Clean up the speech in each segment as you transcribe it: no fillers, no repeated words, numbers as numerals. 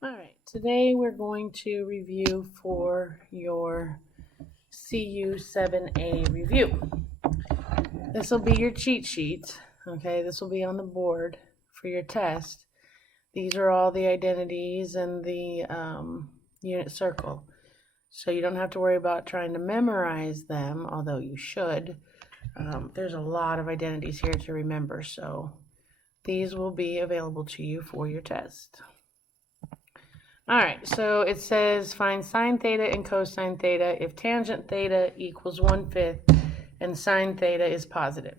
All right, today we're going to review for your CU7A review. This will be your cheat sheet, okay? This will be on the board for your test. These are all the identities and the unit circle. So you don't have to worry about trying to memorize them, although you should. There's a lot of identities here to remember, so these will be available to you for your test. All right, so it says find sine theta and cosine theta if tangent theta equals 1/5 and sine theta is positive.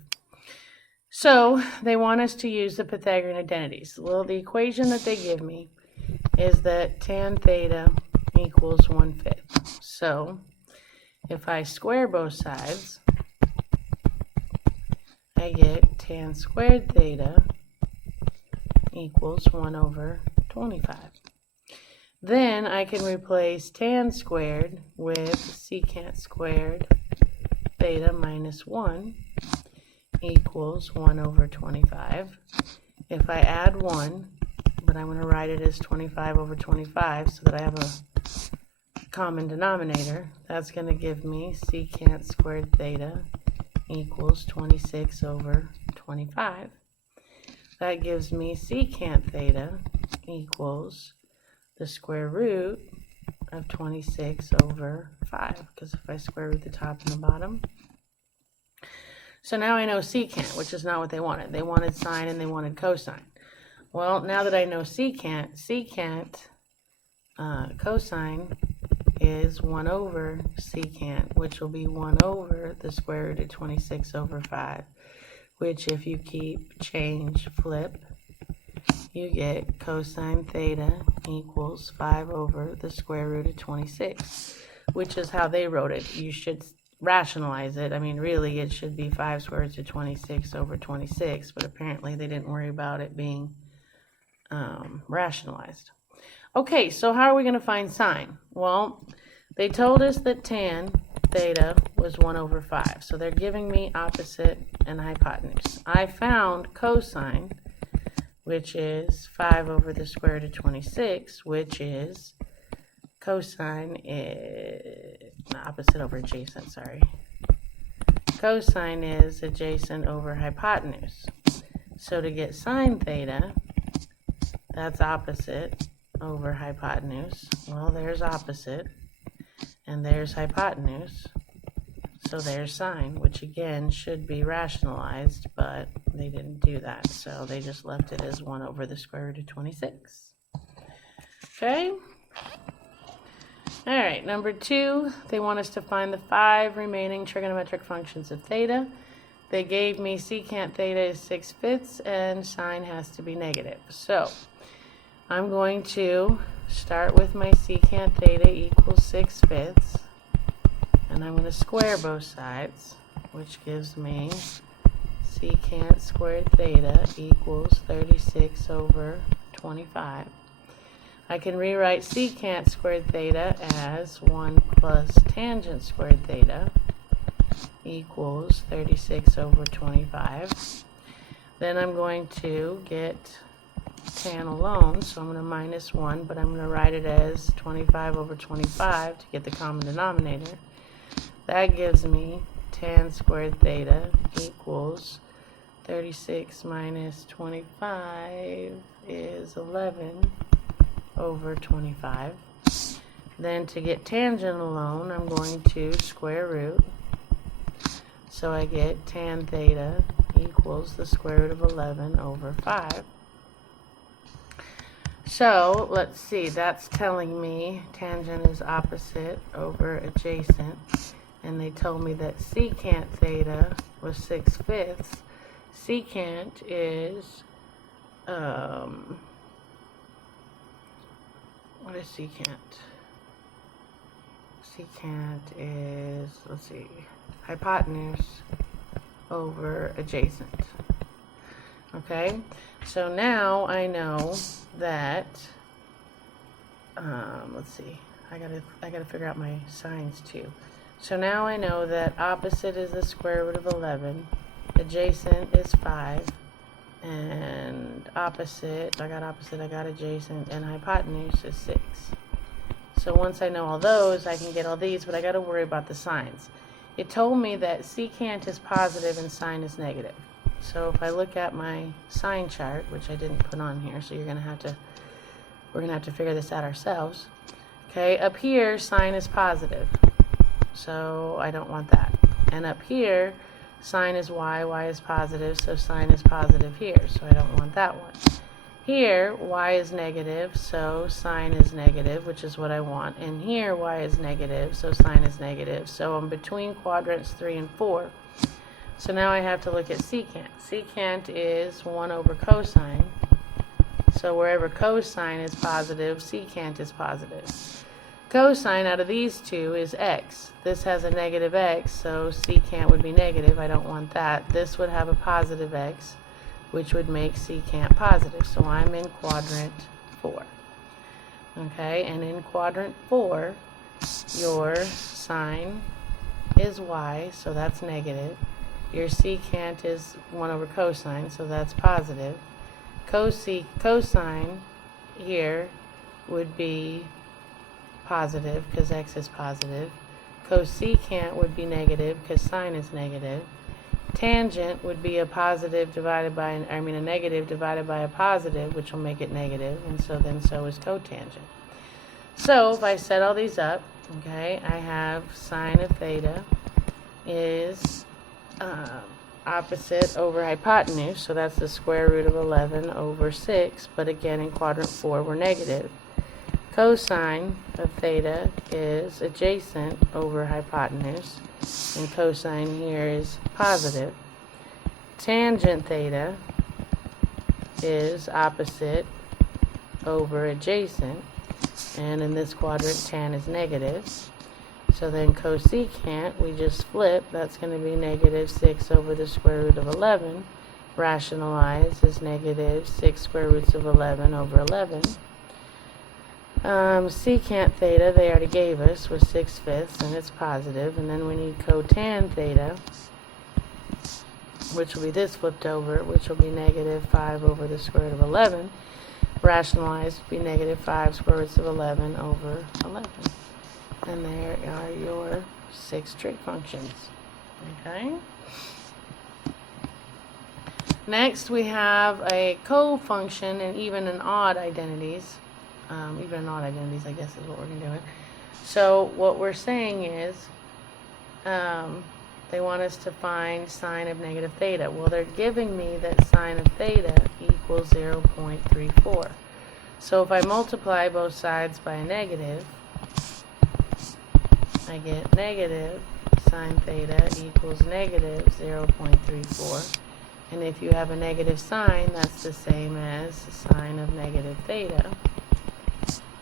So they want us to use the Pythagorean identities. Well, the equation that they give me is that tan theta equals 1/5. So if I square both sides, I get tan squared theta equals 1/25. Then I can replace tan squared with secant squared theta minus 1 equals 1/25. If I add 1, but I'm going to write it as 25/25 so that I have a common denominator, that's going to give me secant squared theta equals 26/25. That gives me secant theta equals the square root of 26/5, because if I square root the top and the bottom. So now I know secant, which is not what they wanted. They wanted sine and they wanted cosine. Well, now that I know secant, cosine is 1/secant, which will be 1/the square root of 26/5, which if you flip, you get cosine theta equals 5/the square root of 26, which is how they wrote it. You should rationalize it. I mean, really, it should be 5 square roots of 26/26, but apparently they didn't worry about it being rationalized. Okay, so how are we going to find sine? Well, they told us that tan theta was 1/5, so they're giving me opposite and hypotenuse. I found cosine, which is 5/the square root of 26, which is cosine is opposite over adjacent, sorry. Cosine is adjacent over hypotenuse. So to get sine theta, that's opposite over hypotenuse. Well, there's opposite, and there's hypotenuse. So there's sine, which again should be rationalized, but they didn't do that. So they just left it as 1/the square root of 26. Okay? All right, number 2, they want us to find the 5 remaining trigonometric functions of theta. They gave me secant theta is 6/5 and sine has to be negative. So I'm going to start with my secant theta equals 6/5. And I'm going to square both sides, which gives me secant squared theta equals 36/25. I can rewrite secant squared theta as 1 plus tangent squared theta equals 36/25. Then I'm going to get tan alone, so I'm going to minus 1, but I'm going to write it as 25/25 to get the common denominator. That gives me tan squared theta equals 36 minus 25 is 11/25. Then to get tangent alone, I'm going to square root. So I get tan theta equals the square root of 11/5. So let's see, that's telling me tangent is opposite over adjacent. And they told me that secant theta was 6/5. Secant is, what is secant? Secant is, let's see, hypotenuse over adjacent. Okay, so now I know that, let's see, I gotta figure out my signs too. So now I know that opposite is the square root of 11, adjacent is 5, and opposite, I got adjacent, and hypotenuse is 6. So once I know all those, I can get all these, but I got to worry about the signs. It told me that secant is positive and sine is negative. So if I look at my sine chart, which I didn't put on here, so we're going to have to figure this out ourselves. Okay, up here, sine is positive, so I don't want that. And up here, sine is y is positive, so sine is positive here, so I don't want that one. Here, y is negative, so sine is negative, which is what I want. And here, y is negative, so sine is negative. So I'm between quadrants 3 and 4. So now I have to look at secant. Secant is 1 over cosine. So wherever cosine is positive, secant is positive. Cosine out of these two is x. This has a negative x, so secant would be negative. I don't want that. This would have a positive x, which would make secant positive. So I'm in quadrant 4. Okay, and in quadrant 4, your sine is y, so that's negative. Your secant is 1 over cosine, so that's positive. Cosine here would be positive because x is positive. Cosecant would be negative because sine is negative. Tangent would be a negative divided by a positive, which will make it negative, and so is cotangent. So if I set all these up, okay, I have sine of theta is opposite over hypotenuse, so that's the square root of 11 over 6, but again in quadrant 4 we're negative. Cosine of theta is adjacent over hypotenuse, and cosine here is positive. Tangent theta is opposite over adjacent, and in this quadrant tan is negative. So then cosecant, we just flip, that's going to be negative 6 over the square root of 11. Rationalize is negative 6 square roots of 11 over 11. Secant theta, they already gave us, was 6/5, and it's positive. And then we need cotan theta, which will be this flipped over, which will be negative 5 over the square root of 11. Rationalized would be negative 5 square roots of 11 over 11. And there are your 6 trig functions. Okay. Next, we have a co-function and even and odd identities. Even and odd identities, I guess, is what we're doing. So what we're saying is, they want us to find sine of negative theta. Well, they're giving me that sine of theta equals 0.34. So if I multiply both sides by a negative, I get negative sine theta equals negative 0.34. And if you have a negative sign, that's the same as sine of negative theta.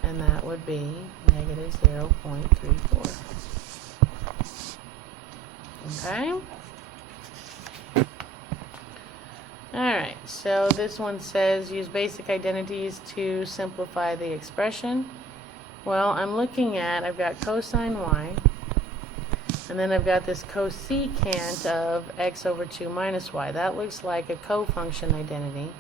And that would be negative 0.34. Okay? Alright, so this one says use basic identities to simplify the expression. Well, I'm looking at, I've got cosine y, and then I've got this cosecant of x over 2 minus y. That looks like a co-function identity.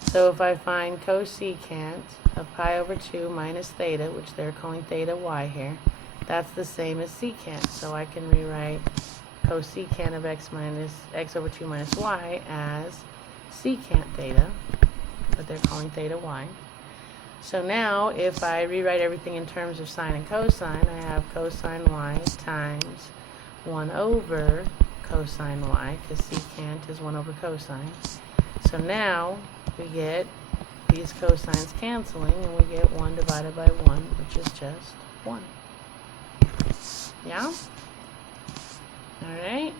So if I find cosecant of pi over 2 minus theta, which they're calling theta y here, that's the same as secant. So I can rewrite cosecant of x over 2 minus y as secant theta, but they're calling theta y. So now, if I rewrite everything in terms of sine and cosine, I have cosine y times 1 over cosine y, because secant is 1 over cosine. So now, we get these cosines canceling, and we get 1 divided by 1, which is just 1. Yeah? Alright.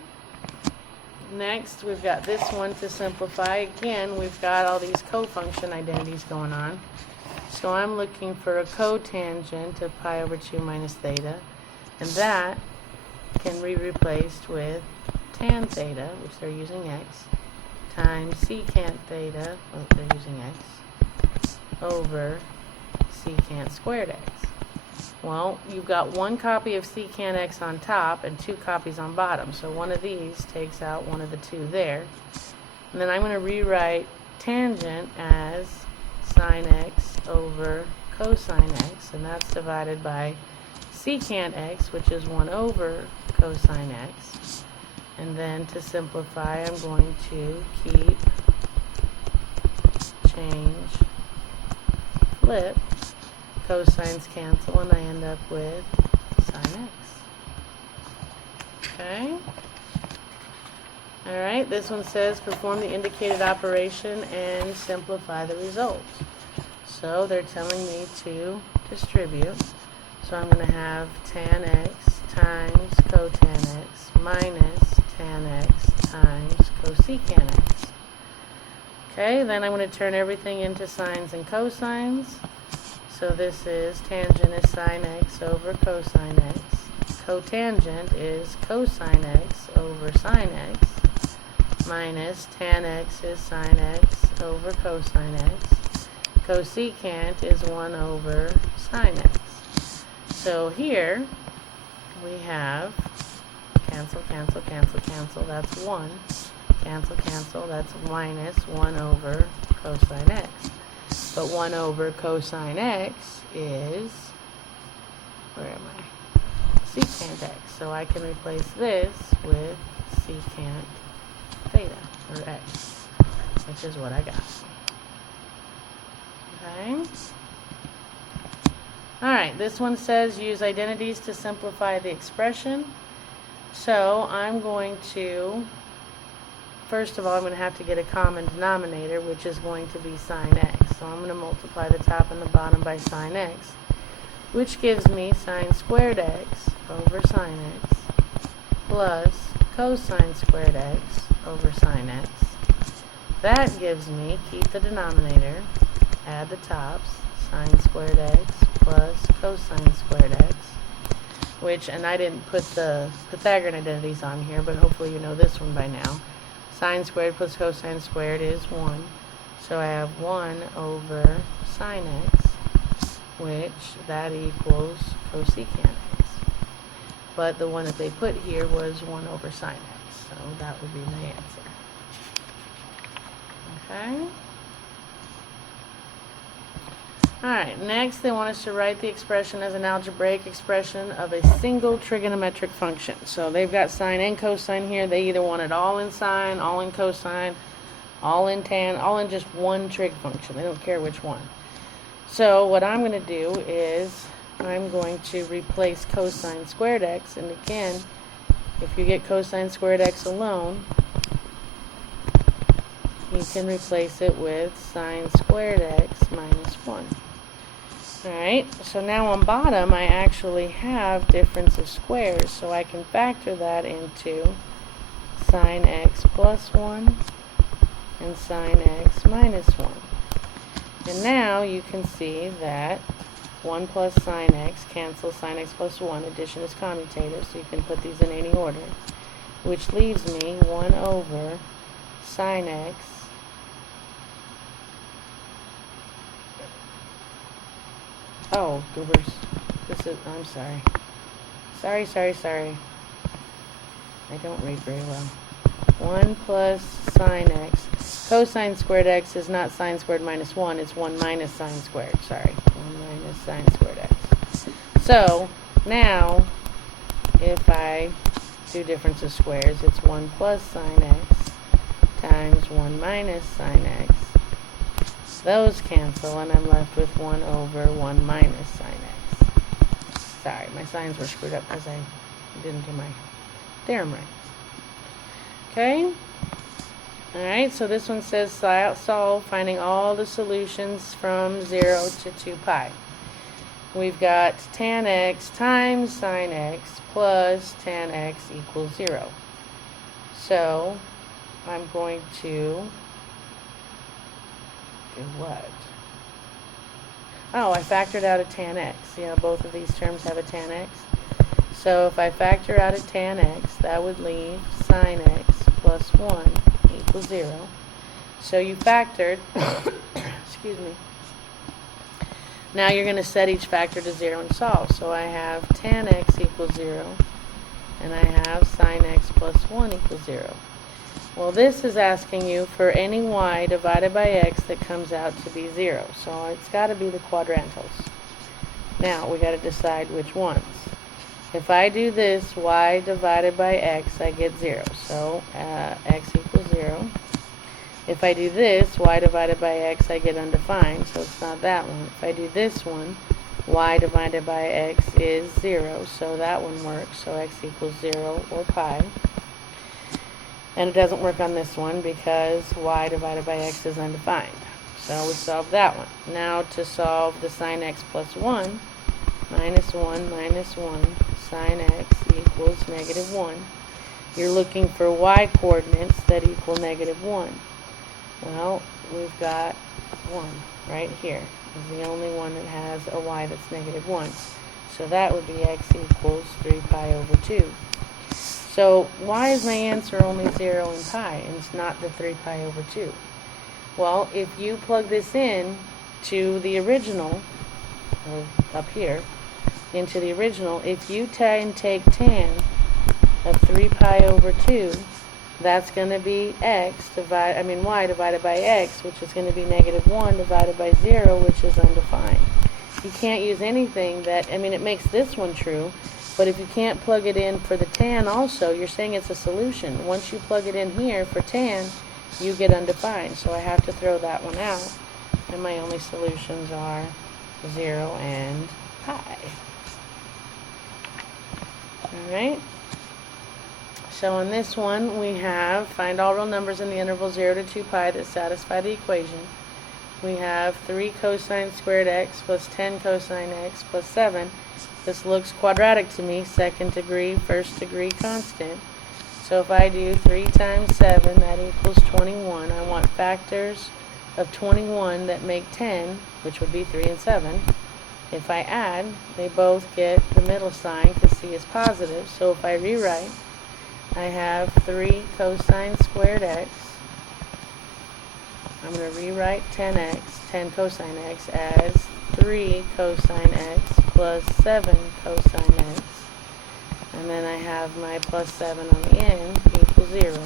Next, we've got this one to simplify. Again, we've got all these co-function identities going on. So I'm looking for a cotangent of pi over 2 minus theta, and that can be replaced with tan theta, which they're using x, times secant theta, they're using x, over secant squared x. Well, you've got one copy of secant x on top and 2 copies on bottom, so one of these takes out one of the 2 there. And then I'm going to rewrite tangent as sine x over cosine x, and that's divided by secant x, which is 1 over cosine x. And then to simplify, I'm going to keep, change, flip, cosines cancel, and I end up with sine x. Okay? Alright, this one says perform the indicated operation and simplify the results. So they're telling me to distribute. So I'm going to have tan x times cotan x minus tan x times cosecant x. Okay, then I'm going to turn everything into sines and cosines. So this is tangent is sine x over cosine x. Cotangent is cosine x over sine x. Minus tan x is sine x over cosine x. Cosecant is 1 over sine x. So here we have cancel, cancel, cancel, cancel, that's 1. Cancel, cancel, that's minus 1 over cosine x. But 1 over cosine x is, where am I? Secant x. So I can replace this with secant theta, or x, which is what I got. Okay. Alright, this one says use identities to simplify the expression. So I'm going to, first of all, I'm going to have to get a common denominator, which is going to be sine x. So I'm going to multiply the top and the bottom by sine x, which gives me sine squared x over sine x plus cosine squared x over sine x. That gives me, keep the denominator, add the tops, sine squared x plus cosine squared x, which, and I didn't put the Pythagorean identities on here, but hopefully you know this one by now. Sine squared plus cosine squared is 1. So I have 1 over sine x, which that equals cosecant x. But the one that they put here was 1 over sine x, so that would be my answer. Okay. Alright, next they want us to write the expression as an algebraic expression of a single trigonometric function. So they've got sine and cosine here. They either want it all in sine, all in cosine, all in tan, all in just one trig function. They don't care which one. So what I'm going to do is I'm going to replace cosine squared x, and again, if you get cosine squared x alone, you can replace it with sine squared x minus 1. Alright, so now on bottom I actually have difference of squares, so I can factor that into sine x plus 1 and sine x minus 1. And now you can see that 1 plus sine x cancels sine x plus 1. Addition is commutative, so you can put these in any order, which leaves me 1 over sine x oh, goobers. This is, I'm sorry. Sorry. I don't read very well. 1 plus sine x. Cosine squared x is not sine squared minus 1. It's 1 minus sine squared. Sorry. 1 minus sine squared x. So, now, if I do difference of squares, it's 1 plus sine x times 1 minus sine x. Those cancel, and I'm left with 1 over 1 minus sine x. Sorry, my signs were screwed up because I didn't do my theorem right. Okay? Alright, so this one says solve, finding all the solutions from 0 to 2 pi. We've got tan x times sine x plus tan x equals 0. So, I'm going to do what? Oh, I factored out a tan x. See how both of these terms have a tan x? So if I factor out a tan x, that would leave sine x plus 1 equals 0. So you factored, excuse me. Now you're going to set each factor to 0 and solve. So I have tan x equals 0, and I have sine x plus 1 equals 0. Well, this is asking you for any y divided by x that comes out to be 0. So it's got to be the quadrantals. Now, we got to decide which ones. If I do this, y divided by x, I get 0. So x equals 0. If I do this, y divided by x, I get undefined, so it's not that one. If I do this one, y divided by x is 0, so that one works. So x equals 0 or pi. And it doesn't work on this one because y divided by x is undefined. So we solved that one. Now to solve the sine x plus 1, minus 1 minus 1, sine x equals negative 1. You're looking for y coordinates that equal negative 1. Well, we've got 1 right here. It's the only one that has a y that's negative 1. So that would be x equals 3 pi over 2. So why is my answer only 0 and pi and it's not the 3 pi over 2? Well, if you plug this in to the original, up here, into the original, if you take tan of 3 pi over 2, that's going to be y divided by x, which is going to be negative 1 divided by 0, which is undefined. You can't use anything that, it makes this one true, but if you can't plug it in for the tan also, you're saying it's a solution. Once you plug it in here for tan, you get undefined. So I have to throw that one out, and my only solutions are 0 and pi. Alright? So in this one, we have find all real numbers in the interval 0 to 2 pi that satisfy the equation. We have 3 cosine squared x plus 10 cosine x plus 7. This looks quadratic to me, second degree, first degree constant. So if I do 3 times 7, that equals 21. I want factors of 21 that make 10, which would be 3 and 7. If I add, they both get the middle sign because c is positive. So if I rewrite, I have 3 cosine squared x. I'm going to rewrite 10 cosine x as 3 cosine x plus 7 cosine x. And then I have my plus 7 on the end equals 0.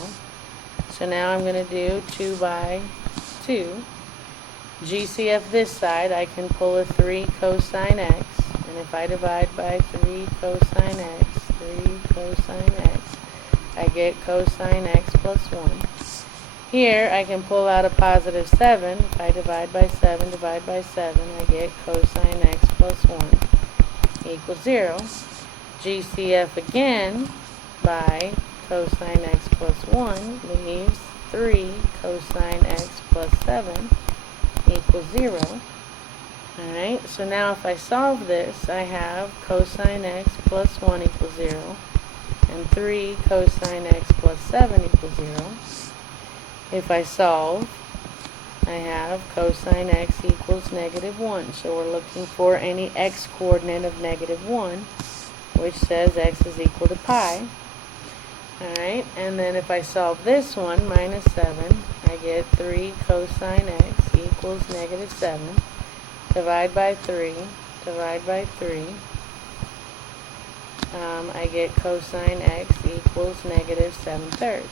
So now I'm going to do 2 by 2. GCF this side, I can pull a 3 cosine x. And if I divide by 3 cosine x, 3 cosine x, I get cosine x plus 1. Here, I can pull out a positive 7. If I divide by 7, I get cosine x plus 1 equals 0. GCF again by cosine x plus 1 leaves 3 cosine x plus 7 equals 0. Alright, so now if I solve this, I have cosine x plus 1 equals 0. And 3 cosine x plus 7 equals 0. If I solve, I have cosine x equals negative 1. So we're looking for any x coordinate of negative 1, which says x is equal to pi. Alright, and then if I solve this one, minus 7, I get 3 cosine x equals negative 7. Divide by 3, divide by 3. I get cosine x equals negative 7/3.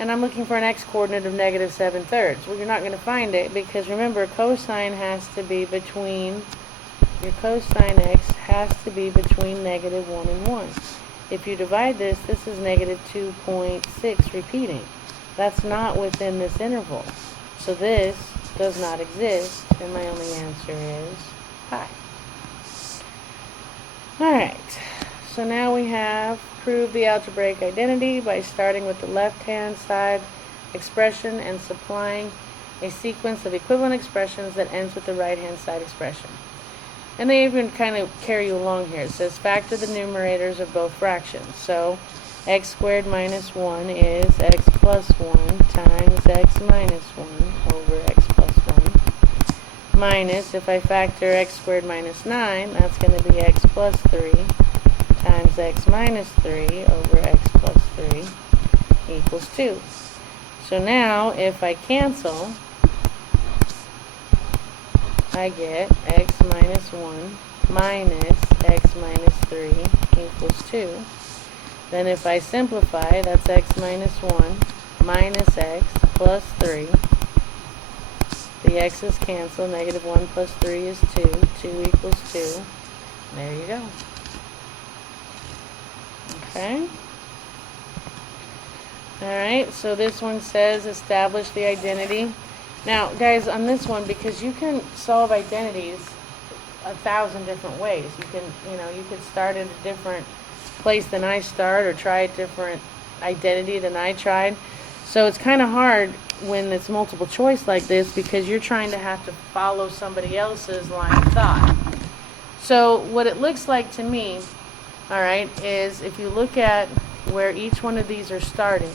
And I'm looking for an x coordinate of negative 7/3. Well, you're not going to find it because remember, cosine has to be between, your cosine x has to be between negative 1 and 1. If you divide this, this is negative 2.6 repeating. That's not within this interval. So this does not exist, and my only answer is pi. Alright. So now we have proved the algebraic identity by starting with the left-hand side expression and supplying a sequence of equivalent expressions that ends with the right-hand side expression. And they even kind of carry you along here. It says factor the numerators of both fractions. So x squared minus 1 is x plus 1 times x minus 1 over x plus 1. Minus, if I factor x squared minus 9, that's going to be x plus 3 times x minus 3 over x plus 3 equals 2. So now, if I cancel, I get x minus 1 minus x minus 3 equals 2. Then if I simplify, that's x minus 1 minus x plus 3. The x's cancel. Negative 1 plus 3 is 2. 2 equals 2. There you go. Okay. Alright, so this one says establish the identity. Now, guys, on this one, because you can solve identities 1,000 different ways. You can, you could start at a different place than I start, or try a different identity than I tried. So it's kind of hard when it's multiple choice like this, because you're trying to have to follow somebody else's line of thought. So what it looks like to me, alright, is if you look at where each one of these are starting,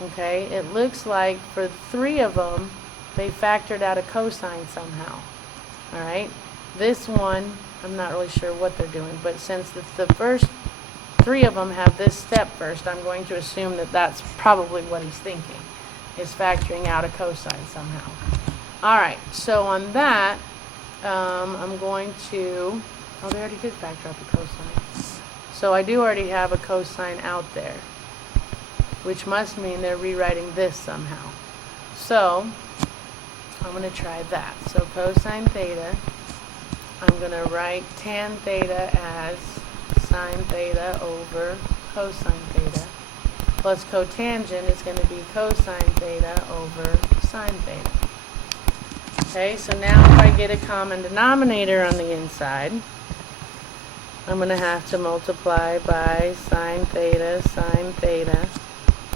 okay, it looks like for 3 of them, they factored out a cosine somehow. Alright, this one, I'm not really sure what they're doing, but since the first 3 of them have this step first, I'm going to assume that that's probably what he's thinking, is factoring out a cosine somehow. Alright, so on that, I'm going to, they already did factor out the cosine. So I do already have a cosine out there, which must mean they're rewriting this somehow. So I'm going to try that. So cosine theta, I'm going to write tan theta as sine theta over cosine theta, plus cotangent is going to be cosine theta over sine theta. Okay, so now if I get a common denominator on the inside, I'm going to have to multiply by sine theta,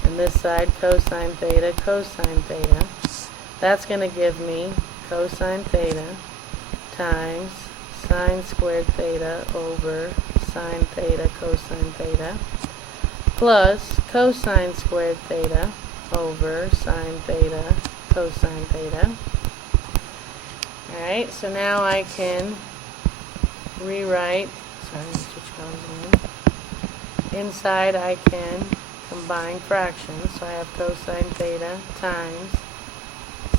and this side cosine theta, cosine theta. That's going to give me cosine theta times sine squared theta over sine theta, cosine theta, plus cosine squared theta over sine theta, cosine theta. Alright, so now I can rewrite, switch colors again. Inside I can combine fractions, so I have cosine theta times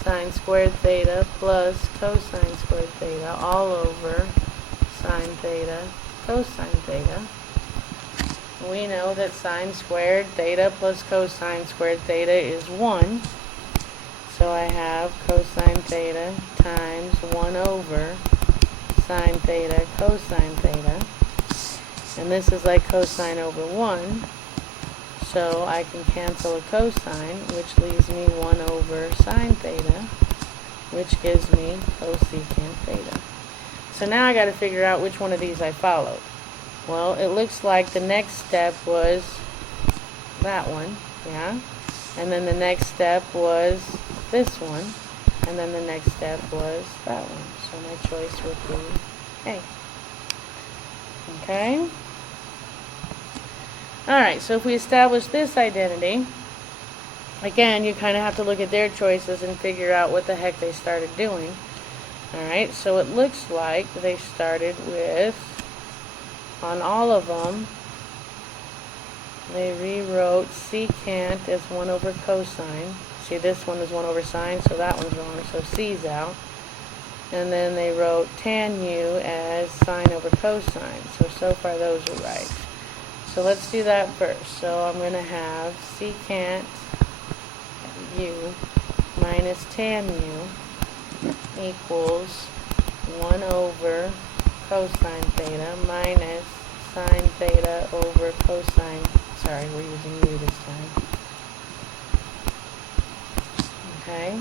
sine squared theta plus cosine squared theta all over sine theta, cosine theta. We know that sine squared theta plus cosine squared theta is 1. So I have cosine theta times 1 over sine theta, cosine theta. And this is like cosine over 1. So I can cancel a cosine, which leaves me 1 over sine theta, which gives me cosecant theta. So now I got to figure out which one of these I followed. Well, it looks like the next step was that one, yeah? And then the next step was this one, and then the next step was that one. So my choice would be A. Okay? Alright, so if we establish this identity, again, you kind of have to look at their choices and figure out what the heck they started doing. Alright, so it looks like they started with, on all of them, they rewrote secant as 1 over cosine. See, this one is 1 over sine, so that one's wrong, so C's out. And then they wrote tan u as sine over cosine. So far those are right. So let's do that first. So I'm going to have secant u minus tan u equals 1 over cosine theta minus sine theta over cosine. Sorry, we're using u this time. Okay,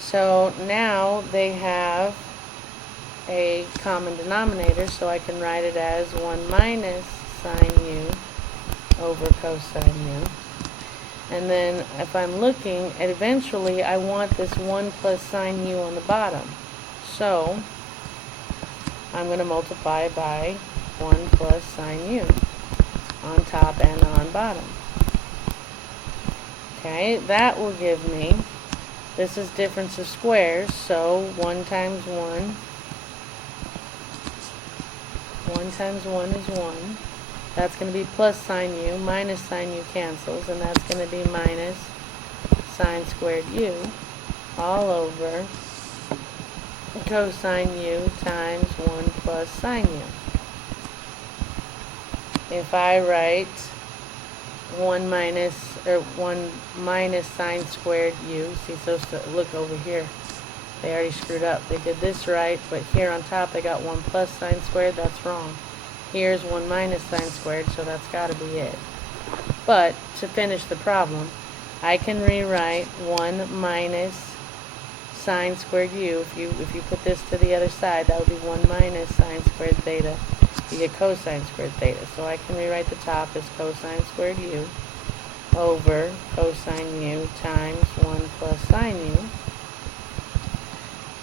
so now they have a common denominator, so I can write it as 1 minus sine u over cosine u. And then if I'm looking at eventually, I want this 1 plus sine u on the bottom. So I'm going to multiply by 1 plus sine u on top and on bottom. Okay, that will give me, this is difference of squares, so 1 times 1 times 1 is 1. That's going to be plus sine u, minus sine u cancels, and that's going to be minus sine squared u all over cosine u times 1 plus sine u. If I write 1 minus sine squared u. See, so look over here. They already screwed up. They did this right, but here on top they got 1 plus sine squared. That's wrong. Here's 1 minus sine squared, so that's got to be it. But to finish the problem, I can rewrite 1 minus sine squared u. If you put this to the other side, that would be 1 minus sine squared theta. You get cosine squared theta. So I can rewrite the top as cosine squared u over cosine u times 1 plus sine u.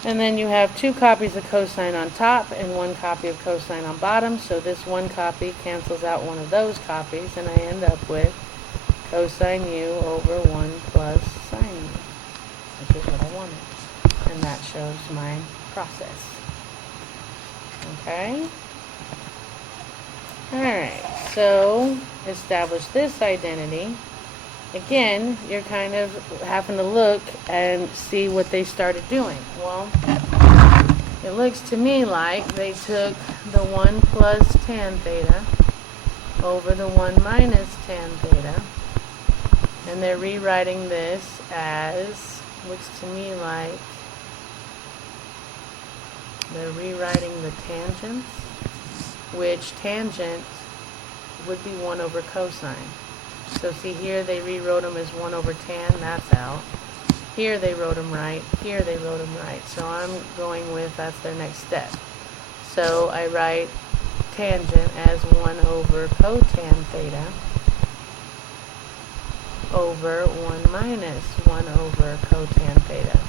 And then you have 2 copies of cosine on top and 1 copy of cosine on bottom. So this 1 copy cancels out one of those copies, and I end up with cosine u over 1 plus sine u, which is what I wanted. And that shows my process. Okay? Alright, so establish this identity. Again, you're kind of having to look and see what they started doing. Well, it looks to me like they took the 1 plus tan theta over the 1 minus tan theta, and they're rewriting this as, looks to me like they're rewriting the tangents, which tangent would be 1 over cosine. So see here they rewrote them as 1 over tan, that's out. Here they wrote them right, here they wrote them right. So I'm going with, that's their next step. So I write tangent as 1 over cotan theta over 1 minus 1 over cotan theta.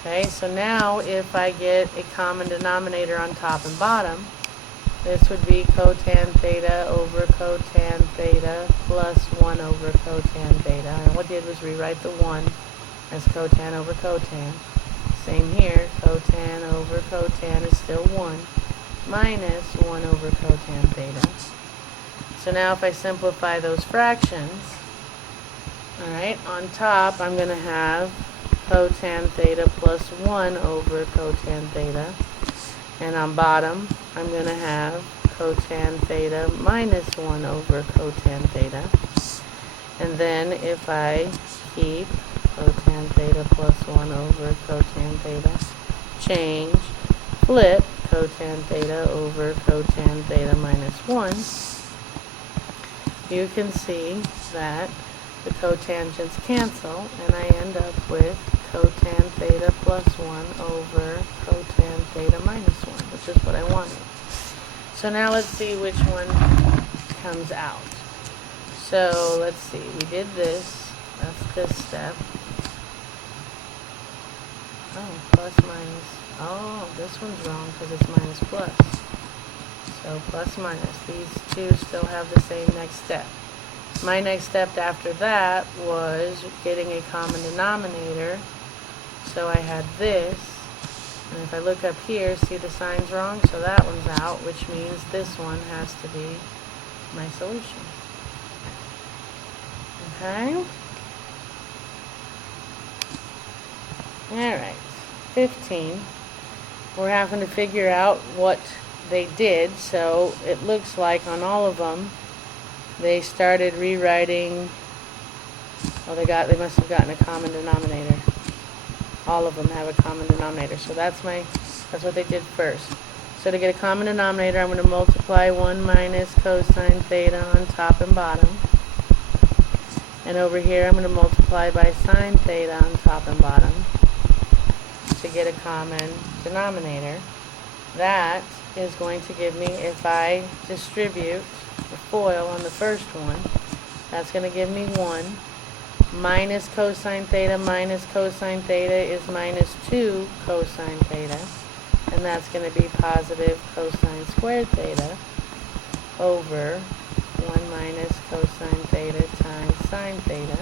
Okay, so now if I get a common denominator on top and bottom, this would be cotan theta over cotan theta plus 1 over cotan theta. And what I did was rewrite the 1 as cotan over cotan. Same here, cotan over cotan is still 1 minus 1 over cotan theta. So now if I simplify those fractions, alright, on top I'm going to have cotan theta plus 1 over cotan theta. And on bottom, I'm going to have cotan theta minus 1 over cotan theta. And then if I keep cotan theta plus 1 over cotan theta, change, flip cotan theta over cotan theta minus 1, you can see that the cotangents cancel, and I end up with cotan theta plus 1 over cotan theta minus 1, which is what I wanted. So now let's see which one comes out. So let's see, we did this, that's this step. Oh, plus minus, oh, this one's wrong because it's minus plus. So plus minus, these two still have the same next step. My next step after that was getting a common denominator. So I had this, and if I look up here, see the sign's wrong, so that one's out, which means this one has to be my solution. Okay? Alright, 15. We're having to figure out what they did, so it looks like on all of them, they started rewriting, well, they must have gotten a common denominator. All of them have a common denominator, so that's what they did first. So to get a common denominator, I'm going to multiply 1 minus cosine theta on top and bottom. And over here, I'm going to multiply by sine theta on top and bottom to get a common denominator. That is going to give me, if I distribute the FOIL on the first one, that's going to give me 1. Minus cosine theta is minus 2 cosine theta, and that's going to be positive cosine squared theta over 1 minus cosine theta times sine theta.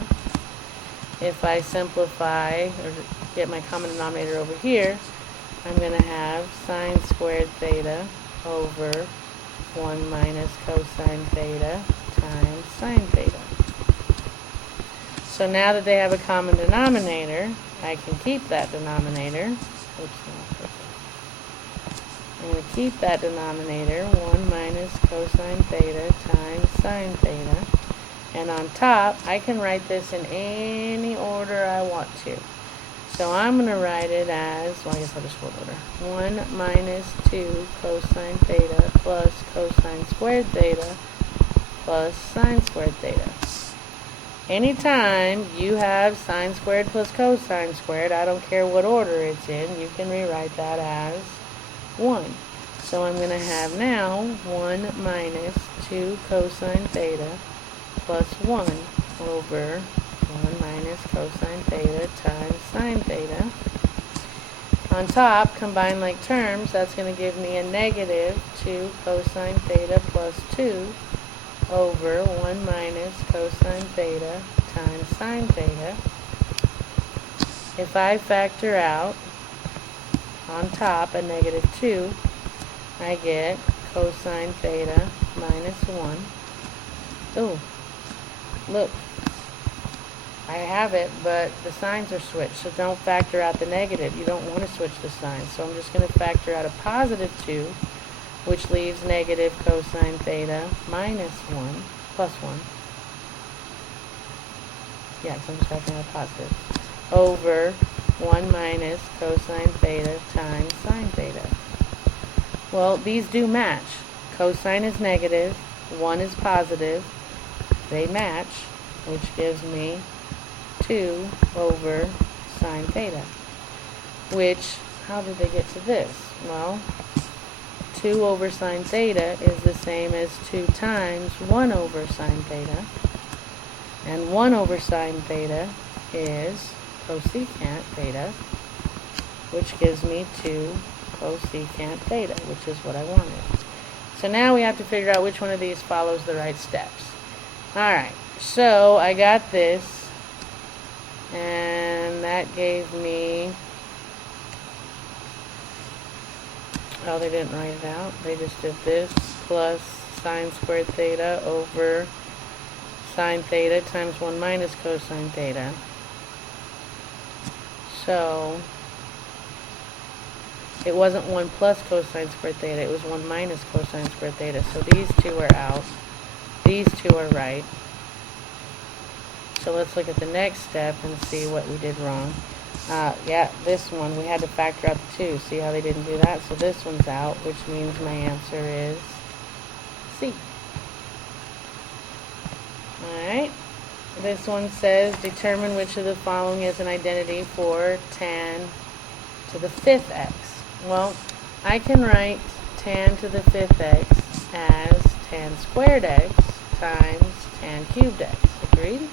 If I simplify or get my common denominator over here, I'm going to have sine squared theta over 1 minus cosine theta times sine theta. So now that they have a common denominator, I can keep that denominator. Oops, I'm going to keep that denominator, 1 minus cosine theta times sine theta. And on top, I can write this in any order I want to. So I'm going to write it as, well, I guess I'll just flip order. 1 minus 2 cosine theta plus cosine squared theta plus sine squared theta. Anytime you have sine squared plus cosine squared, I don't care what order it's in, you can rewrite that as 1. So I'm going to have now 1 minus 2 cosine theta plus 1 over 1 minus cosine theta times sine theta. On top, combine like terms, that's going to give me a negative 2 cosine theta plus 2 over 1 minus cosine theta times sine theta. If I factor out on top a negative 2, I get cosine theta minus 1. Oh, look, I have it, but the signs are switched, so don't factor out the negative. You don't want to switch the signs, so I'm just going to factor out a positive 2, which leaves negative cosine theta minus 1, plus 1. Yeah, so I'm just factoring out a positive. Over 1 minus cosine theta times sine theta. Well, these do match. Cosine is negative, 1 is positive. They match, which gives me 2 over sine theta. Which, how did they get to this? Well, 2 over sine theta is the same as 2 times 1 over sine theta. And 1 over sine theta is cosecant theta, which gives me 2 cosecant theta, which is what I wanted. So now we have to figure out which one of these follows the right steps. Alright, so I got this, and that gave me, oh, they didn't write it out, they just did this, plus sine squared theta over sine theta times 1 minus cosine theta. So it wasn't 1 plus cosine squared theta, it was 1 minus cosine squared theta. So these two are out. These two are right. So let's look at the next step and see what we did wrong. Yeah, this one, we had to factor out the 2. See how they didn't do that? So this one's out, which means my answer is C. Alright. This one says, determine which of the following is an identity for tan to the 5th x. Well, I can write tan to the 5th x as tan squared x times tan cubed x. Agreed?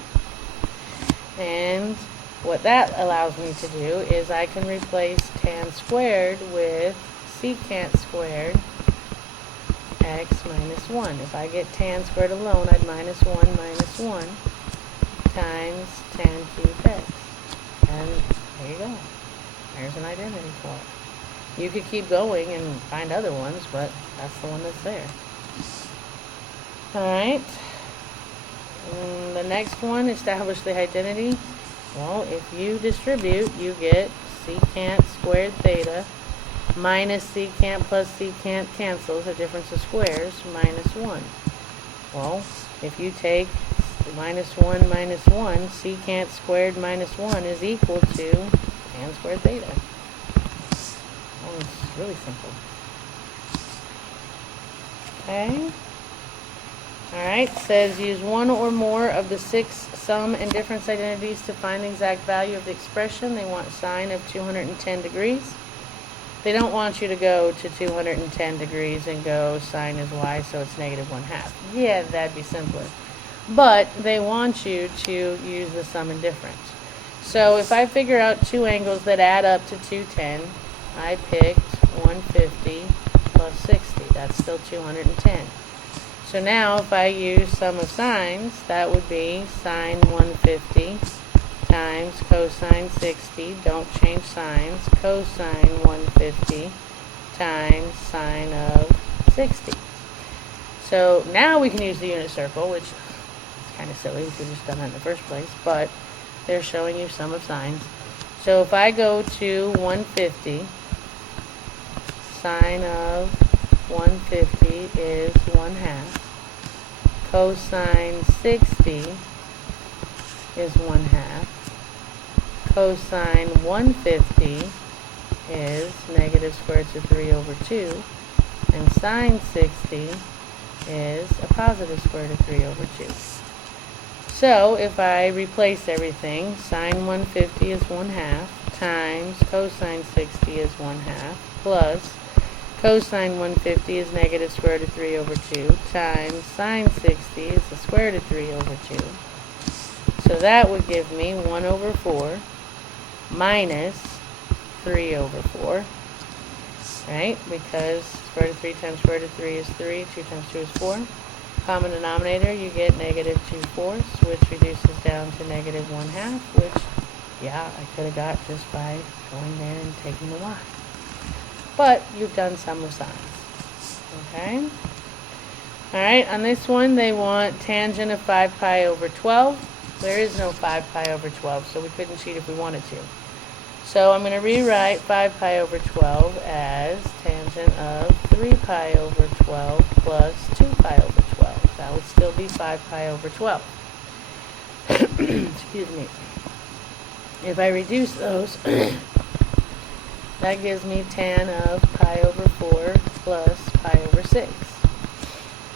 And what that allows me to do is I can replace tan squared with secant squared x minus 1. If I get tan squared alone, I'd minus 1 minus 1 times tan cubed x. And there you go. There's an identity for it. You could keep going and find other ones, but that's the one that's there. Alright. The next one, establish the identity. Well, if you distribute, you get secant squared theta minus secant plus secant cancels, a difference of squares, minus 1. Well, if you take minus 1 minus 1, secant squared minus 1 is equal to tan squared theta. Oh, it's really simple. Okay. Alright, says use one or more of the 6 sum and difference identities to find the exact value of the expression. They want sine of 210 degrees. They don't want you to go to 210 degrees and go sine is y, so it's negative 1/2. Yeah, that'd be simpler. But they want you to use the sum and difference. So if I figure out 2 angles that add up to 210, I picked 150 plus 60. That's still 210. So now if I use sum of sines, that would be sine 150 times cosine 60, don't change signs, cosine 150 times sine of 60. So now we can use the unit circle, which is kind of silly, we should have just done that in the first place, but they're showing you sum of sines. So if I go to 150, sine of 150 is 1/2. cosine 60 is 1/2. Cosine 150 is negative square root of 3 over 2. And sine 60 is a positive square root of 3 over 2. So if I replace everything, sine 150 is 1/2 times cosine 60 is 1/2 plus cosine 150 is negative square root of 3 over 2 times sine 60 is the square root of 3 over 2. So that would give me 1 over 4 minus 3 over 4, right? Because square root of 3 times square root of 3 is 3, 2 times 2 is 4. Common denominator, you get negative 2/4, which reduces down to negative 1/2, which, yeah, I could have got just by going there and taking the y. But you've done sum of sines. Okay? Alright, on this one they want tangent of 5 pi over 12. There is no 5 pi over 12, so we couldn't cheat if we wanted to. So I'm going to rewrite 5 pi over 12 as tangent of 3 pi over 12 plus 2 pi over 12. That would still be 5 pi over 12. Excuse me. If I reduce those, that gives me tan of pi over 4 plus pi over 6.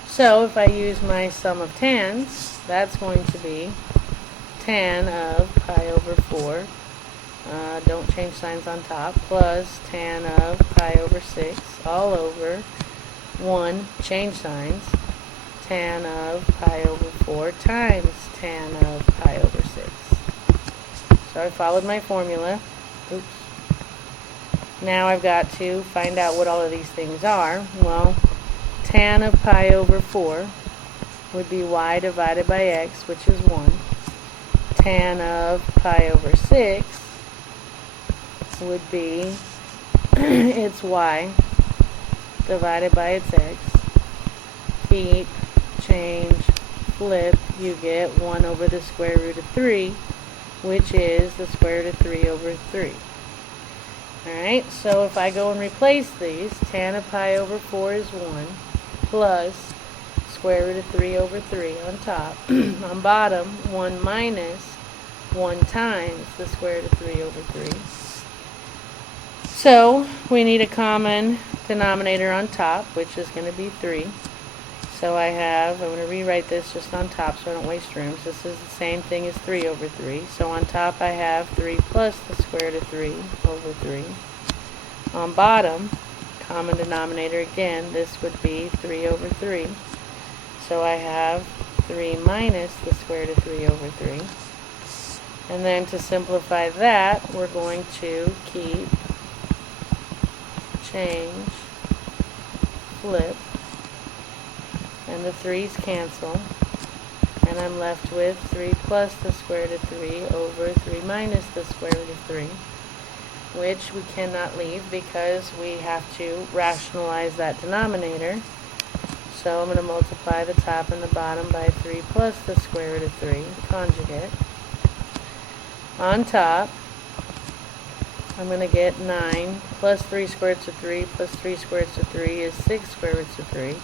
So if I use my sum of tans, that's going to be tan of pi over 4, don't change signs on top, plus tan of pi over 6 all over 1, change signs, tan of pi over 4 times tan of pi over 6. So I followed my formula. Oops. Now I've got to find out what all of these things are. Well, tan of pi over 4 would be y divided by x, which is 1. Tan of pi over 6 would be its y divided by its x. Keep, change, flip, you get 1 over the square root of 3, which is the square root of 3 over 3. Alright, so if I go and replace these, tan of pi over 4 is 1, plus square root of 3 over 3 on top. On bottom, 1 minus 1 times the square root of 3 over 3. So we need a common denominator on top, which is going to be 3. So I'm going to rewrite this just on top so I don't waste room. So this is the same thing as 3 over 3. So on top I have 3 plus the square root of 3 over 3. On bottom, common denominator again, this would be 3 over 3. So I have 3 minus the square root of 3 over 3. And then to simplify that, we're going to keep, change, flip, and the 3's cancel, and I'm left with 3 plus the square root of 3 over 3 minus the square root of 3, which we cannot leave because we have to rationalize that denominator. So I'm going to multiply the top and the bottom by 3 plus the square root of 3, conjugate. On top, I'm going to get 9 plus 3 square roots of 3 plus 3 square roots of 3 is 6 square roots of 3.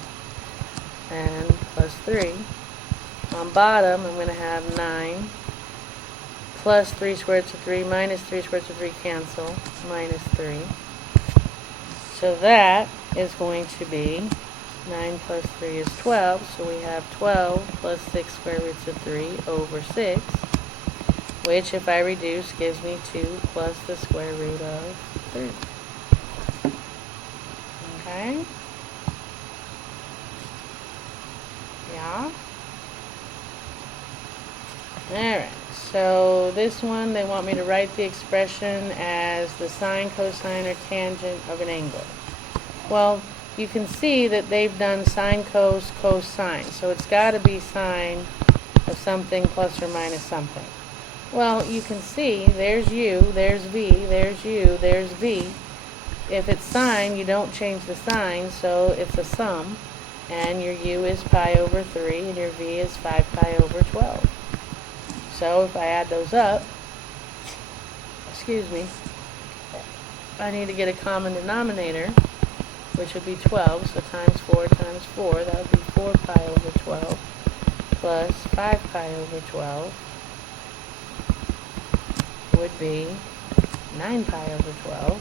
And plus 3. On bottom, I'm going to have 9 plus 3 square roots of 3 minus 3 square roots of 3 cancel, minus 3. So that is going to be 9 plus 3 is 12, so we have 12 plus 6 square roots of 3 over 6, which if I reduce gives me 2 plus the square root of 3. Okay? Yeah? Alright, so this one they want me to write the expression as the sine, cosine, or tangent of an angle. Well, you can see that they've done sine, cos, cosine, so it's got to be sine of something plus or minus something. Well, you can see there's u, there's v, there's u, there's v. If it's sine, you don't change the sign, so it's a sum, and your u is pi over 3, and your v is 5 pi over 12. So if I add those up, excuse me, I need to get a common denominator, which would be 12, so times 4 times 4, that would be 4 pi over 12. plus 5 pi over 12 would be 9 pi over 12,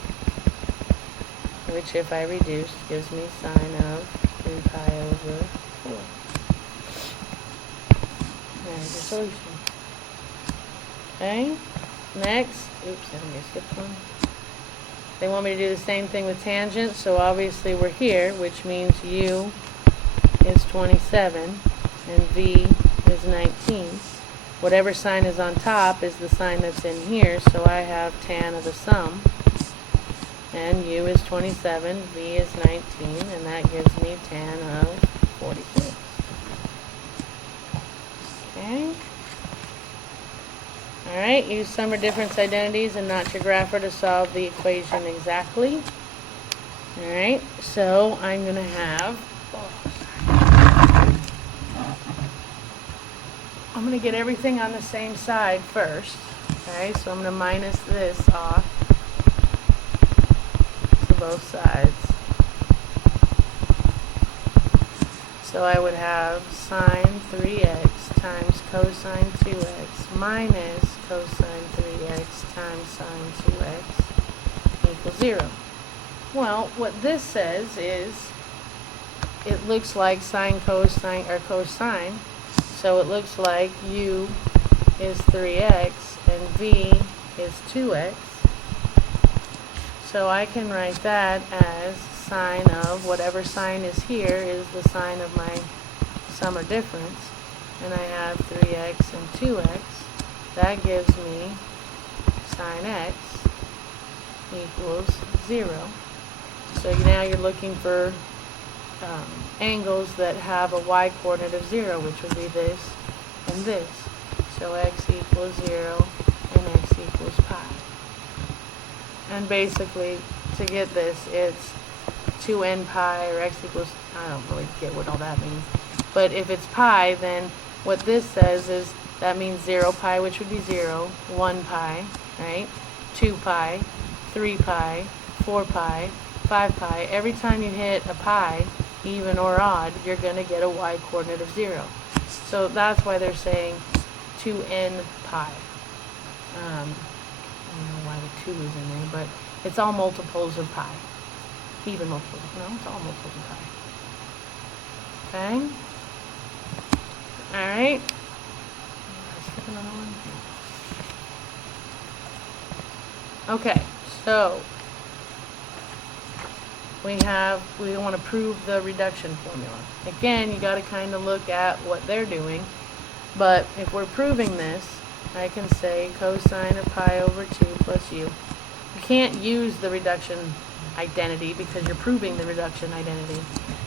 which if I reduce gives me sine of 3 pi over 4. There's the solution. Okay, next, oops, I think I skipped one. They want me to do the same thing with tangent, so obviously we're here, which means u is 27 and v is 19. Whatever sign is on top is the sign that's in here, so I have tan of the sum. And u is 27, v is 19, and that gives me tan of 46. Okay. Alright, use sum or difference identities and not your grapher to solve the equation exactly. Alright, so I'm going to have... I'm going to get everything on the same side first. Okay, so I'm going to minus this off to both sides. So I would have sine 3x times cosine 2x minus cosine 3x times sine 2x equals 0. Well, what this says is it looks like sine cosine or cosine. So it looks like u is 3x and v is 2x. So I can write that as sine of whatever sign is here is the sign of my sum or difference. And I have 3x and 2x. That gives me sine x equals 0. So now you're looking for angles that have a y-coordinate of 0, which would be this and this. So x equals 0 and x equals pi. And basically, to get this, it's 2n pi, or x equals, I don't really get what all that means. But if it's pi, then what this says is that means 0 pi, which would be 0, 1 pi, right? 2 pi, 3 pi, 4 pi, 5 pi. Every time you hit a pi, even or odd, you're going to get a y-coordinate of 0. So that's why they're saying 2n pi. I don't know why the 2 is in there, but it's all multiples of pi. Even multiples. No, it's all multiples of pi. Okay? Alright. Skip another one. Okay, so we want to prove the reduction formula. Again, you got to kind of look at what they're doing. But if we're proving this, I can say cosine of pi over 2 plus u. You can't use the reduction identity because you're proving the reduction identity.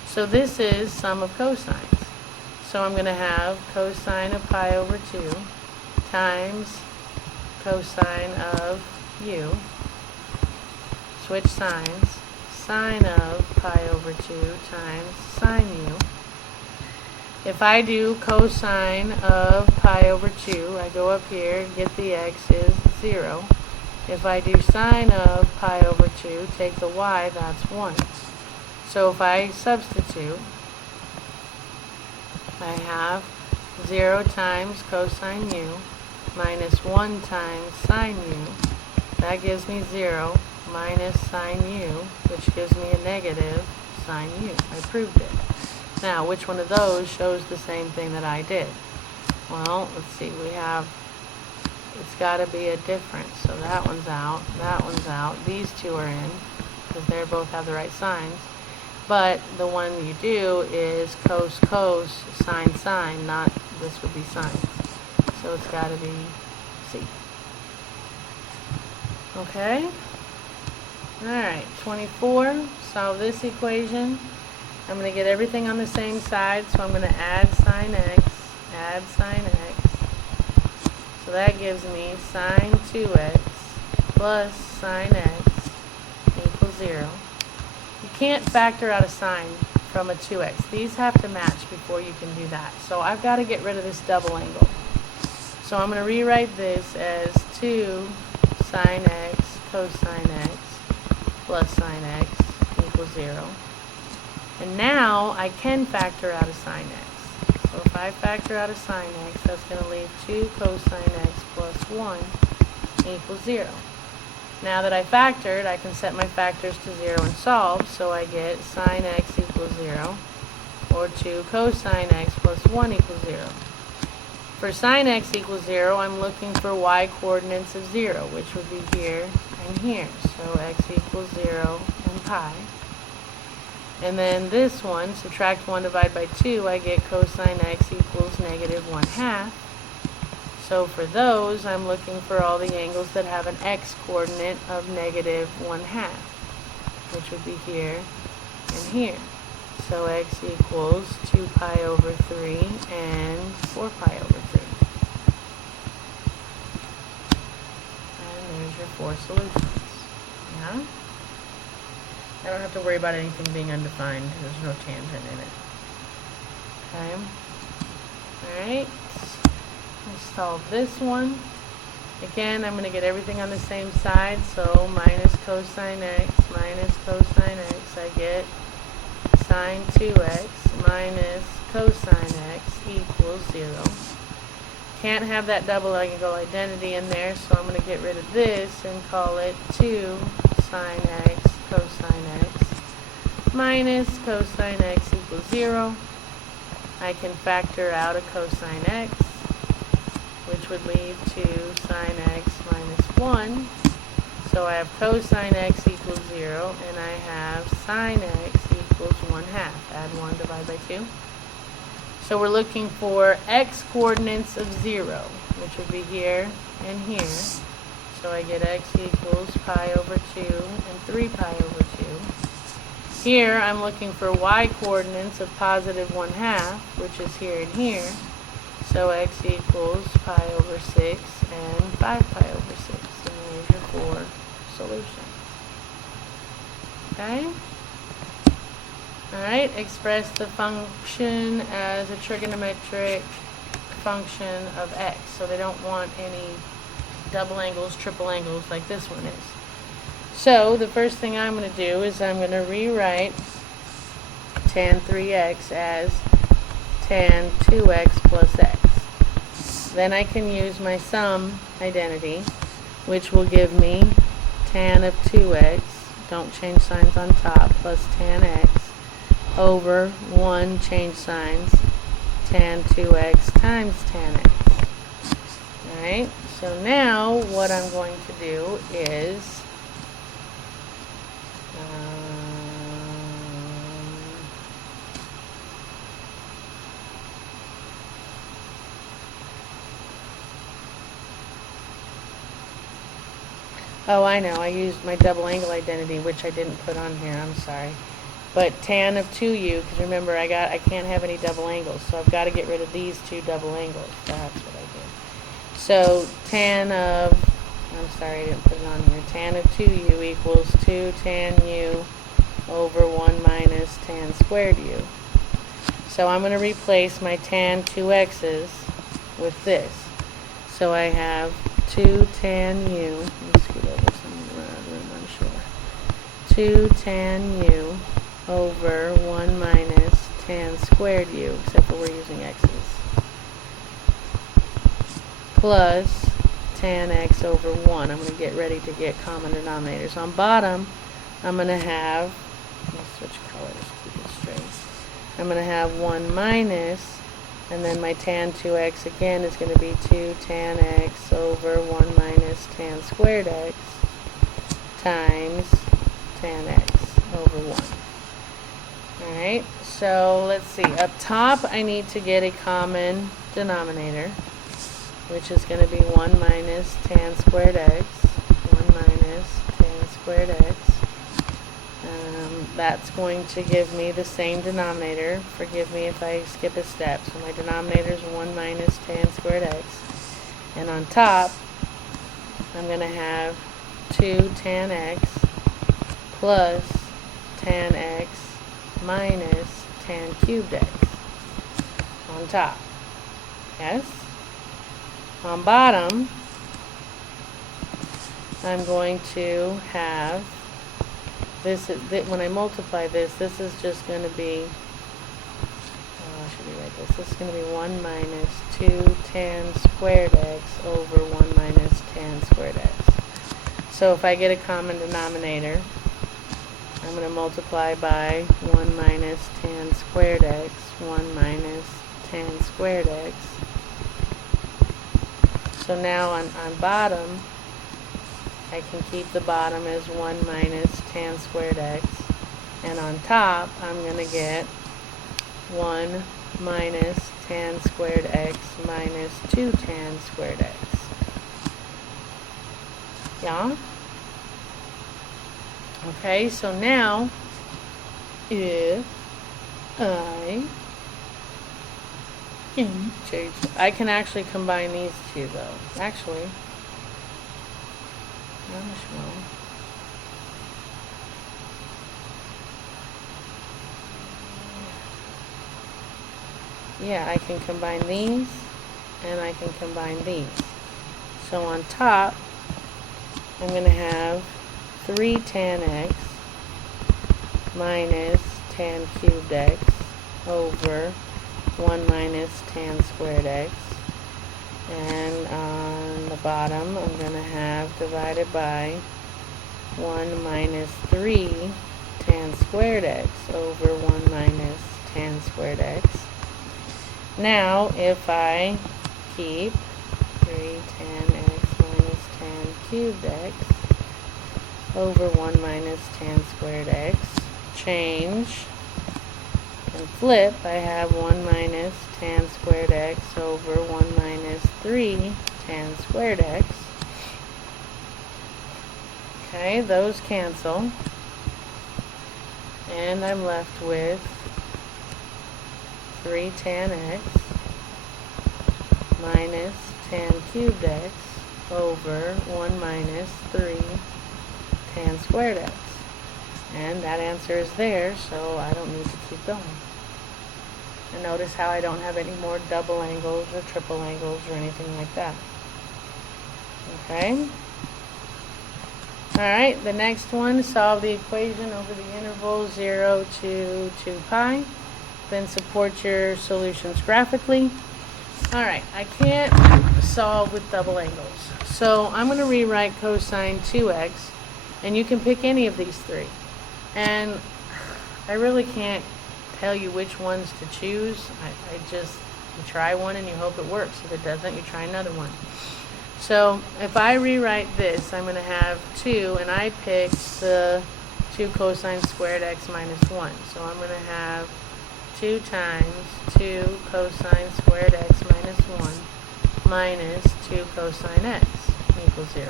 So this is sum of cosines. So I'm going to have cosine of pi over 2 times cosine of u. Switch signs. Sine of pi over 2 times sine u. If I do cosine of pi over 2, I go up here, get the x is 0. If I do sine of pi over 2, take the y, that's 1. So if I substitute, I have 0 times cosine u minus 1 times sine u. That gives me 0 minus sine u, which gives me a negative sine u. I proved it. Now, which one of those shows the same thing that I did? Well, let's see. We have, it's got to be a difference. So that one's out. That one's out. These two are in because they both have the right signs. But the one you do is cos, cos, sine, sine. Not this would be sine. So it's got to be C. Okay? Alright, 24. Solve this equation. I'm going to get everything on the same side, so I'm going to add sine x, add sine x. So that gives me sine 2x plus sine x equals 0. You can't factor out a sine from a 2x. These have to match before you can do that. So I've got to get rid of this double angle. So I'm going to rewrite this as 2 sine x cosine x plus sine x equals 0. And now I can factor out a sine x. So if if I factor out a sine x, that's going to leave 2 cosine x plus 1 equals 0. Now that I factored, I can set my factors to 0 and solve, so I get sine x equals 0, or 2 cosine x plus 1 equals 0. For sine x equals 0, I'm looking for y coordinates of 0, which would be here and here. So x equals 0 and pi. And then this one, subtract 1 divided by 2, I get cosine x equals negative 1/2. So for those, I'm looking for all the angles that have an x coordinate of negative 1/2, which would be here and here. So x equals 2 pi over 3 and 4 pi over 3. And there's your 4 solutions. Yeah? I don't have to worry about anything being undefined. There's no tangent in it. Okay? Alright. Let's solve this one. Again, I'm going to get everything on the same side. So minus cosine x minus cosine x. I get sine 2x minus cosine x equals 0. Can't have that double angle identity in there, so I'm going to get rid of this and call it 2 sine x cosine x minus cosine x equals 0. I can factor out a cosine x, which would leave 2 sine x minus 1. So I have cosine x equals 0, and I have sine x equals 1/2. Add 1, divide by 2. So we're looking for x coordinates of 0, which would be here and here. So I get x equals pi over 2 and 3 pi over 2. Here I'm looking for y coordinates of positive 1/2, which is here and here. So x equals pi over 6 and 5 pi over 6. And there's your 4 solutions. Okay? Alright, express the function as a trigonometric function of x. So they don't want any double angles, triple angles like this one is. So the first thing I'm going to do is I'm going to rewrite tan 3x as tan 2x plus x. Then I can use my sum identity, which will give me tan of 2x, don't change signs on top, plus tan x over 1, change signs, tan 2x times tan x. Alright, so now what I'm going to do is oh, I know, I used my double angle identity, which I didn't put on here, I'm sorry. But tan of 2u, because remember I can't have any double angles, so I've got to get rid of these 2 double angles. That's what I did. So tan of, I'm sorry I didn't put it on here, tan of 2u equals 2 tan u over 1 minus tan squared u. So I'm going to replace my tan 2x's with this. So I have 2 tan u, let me scoot over some room, I'm sure. 2 tan u over 1 minus tan squared u, except for we're using x's, plus tan x over 1. I'm going to get ready to get common denominators. On bottom, I'm going to have, let's switch colors, keep it straight. I'm going to have 1 minus, and then my tan 2x again is going to be 2 tan x over 1 minus tan squared x times tan x over 1. Alright, so let's see. Up top, I need to get a common denominator, which is going to be 1 minus tan squared x, 1 minus tan squared x. That's going to give me the same denominator. Forgive me if I skip a step. So my denominator is 1 minus tan squared x. And on top, I'm going to have 2 tan x plus tan x minus tan cubed x on top. Yes? On bottom, I'm going to have this, when I multiply this, this is just going to be, should we write this. This is going to be 1 minus 2 tan squared x over 1 minus tan squared x. So if I get a common denominator, I'm going to multiply by 1 minus tan squared x, 1 minus tan squared x. So now on bottom, I can keep the bottom as 1 minus tan squared x. And on top, I'm going to get 1 minus tan squared x minus 2 tan squared x. Yeah? Okay, so now, if I can actually combine these two, though. Actually, yeah, I can combine these, and I can combine these. So on top, I'm going to have 3 tan x minus tan cubed x over 1 minus tan squared x. And on the bottom, I'm going to have divided by 1 minus 3 tan squared x over 1 minus tan squared x. Now, if I keep 3 tan x minus tan cubed x over 1 minus tan squared x, change and flip, I have 1 minus tan squared x over 1 minus 3 tan squared x. Okay, those cancel. And I'm left with 3 tan x minus tan cubed x over 1 minus 3 tan squared x. And that answer is there, so I don't need to keep going. And notice how I don't have any more double angles or triple angles or anything like that. Okay? Alright, the next one, solve the equation over the interval 0 to 2 pi. Then support your solutions graphically. Alright, I can't solve with double angles. So I'm going to rewrite cosine 2x, and you can pick any of these three. And I really can't tell you which ones to choose. You try one and you hope it works. If it doesn't, you try another one. So if I rewrite this, I'm going to have 2, and I picked the 2 cosine squared x minus 1. So I'm going to have 2 times 2 cosine squared x minus 1 minus 2 cosine x equals 0.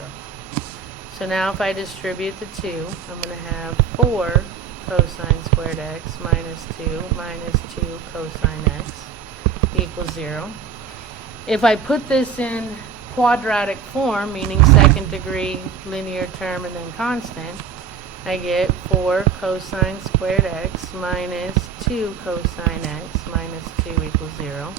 So now if I distribute the 2, I'm going to have 4 cosine squared x minus 2 minus 2 cosine x equals 0. If I put this in quadratic form, meaning second degree linear term and then constant, I get 4 cosine squared x minus 2 cosine x minus 2 equals 0.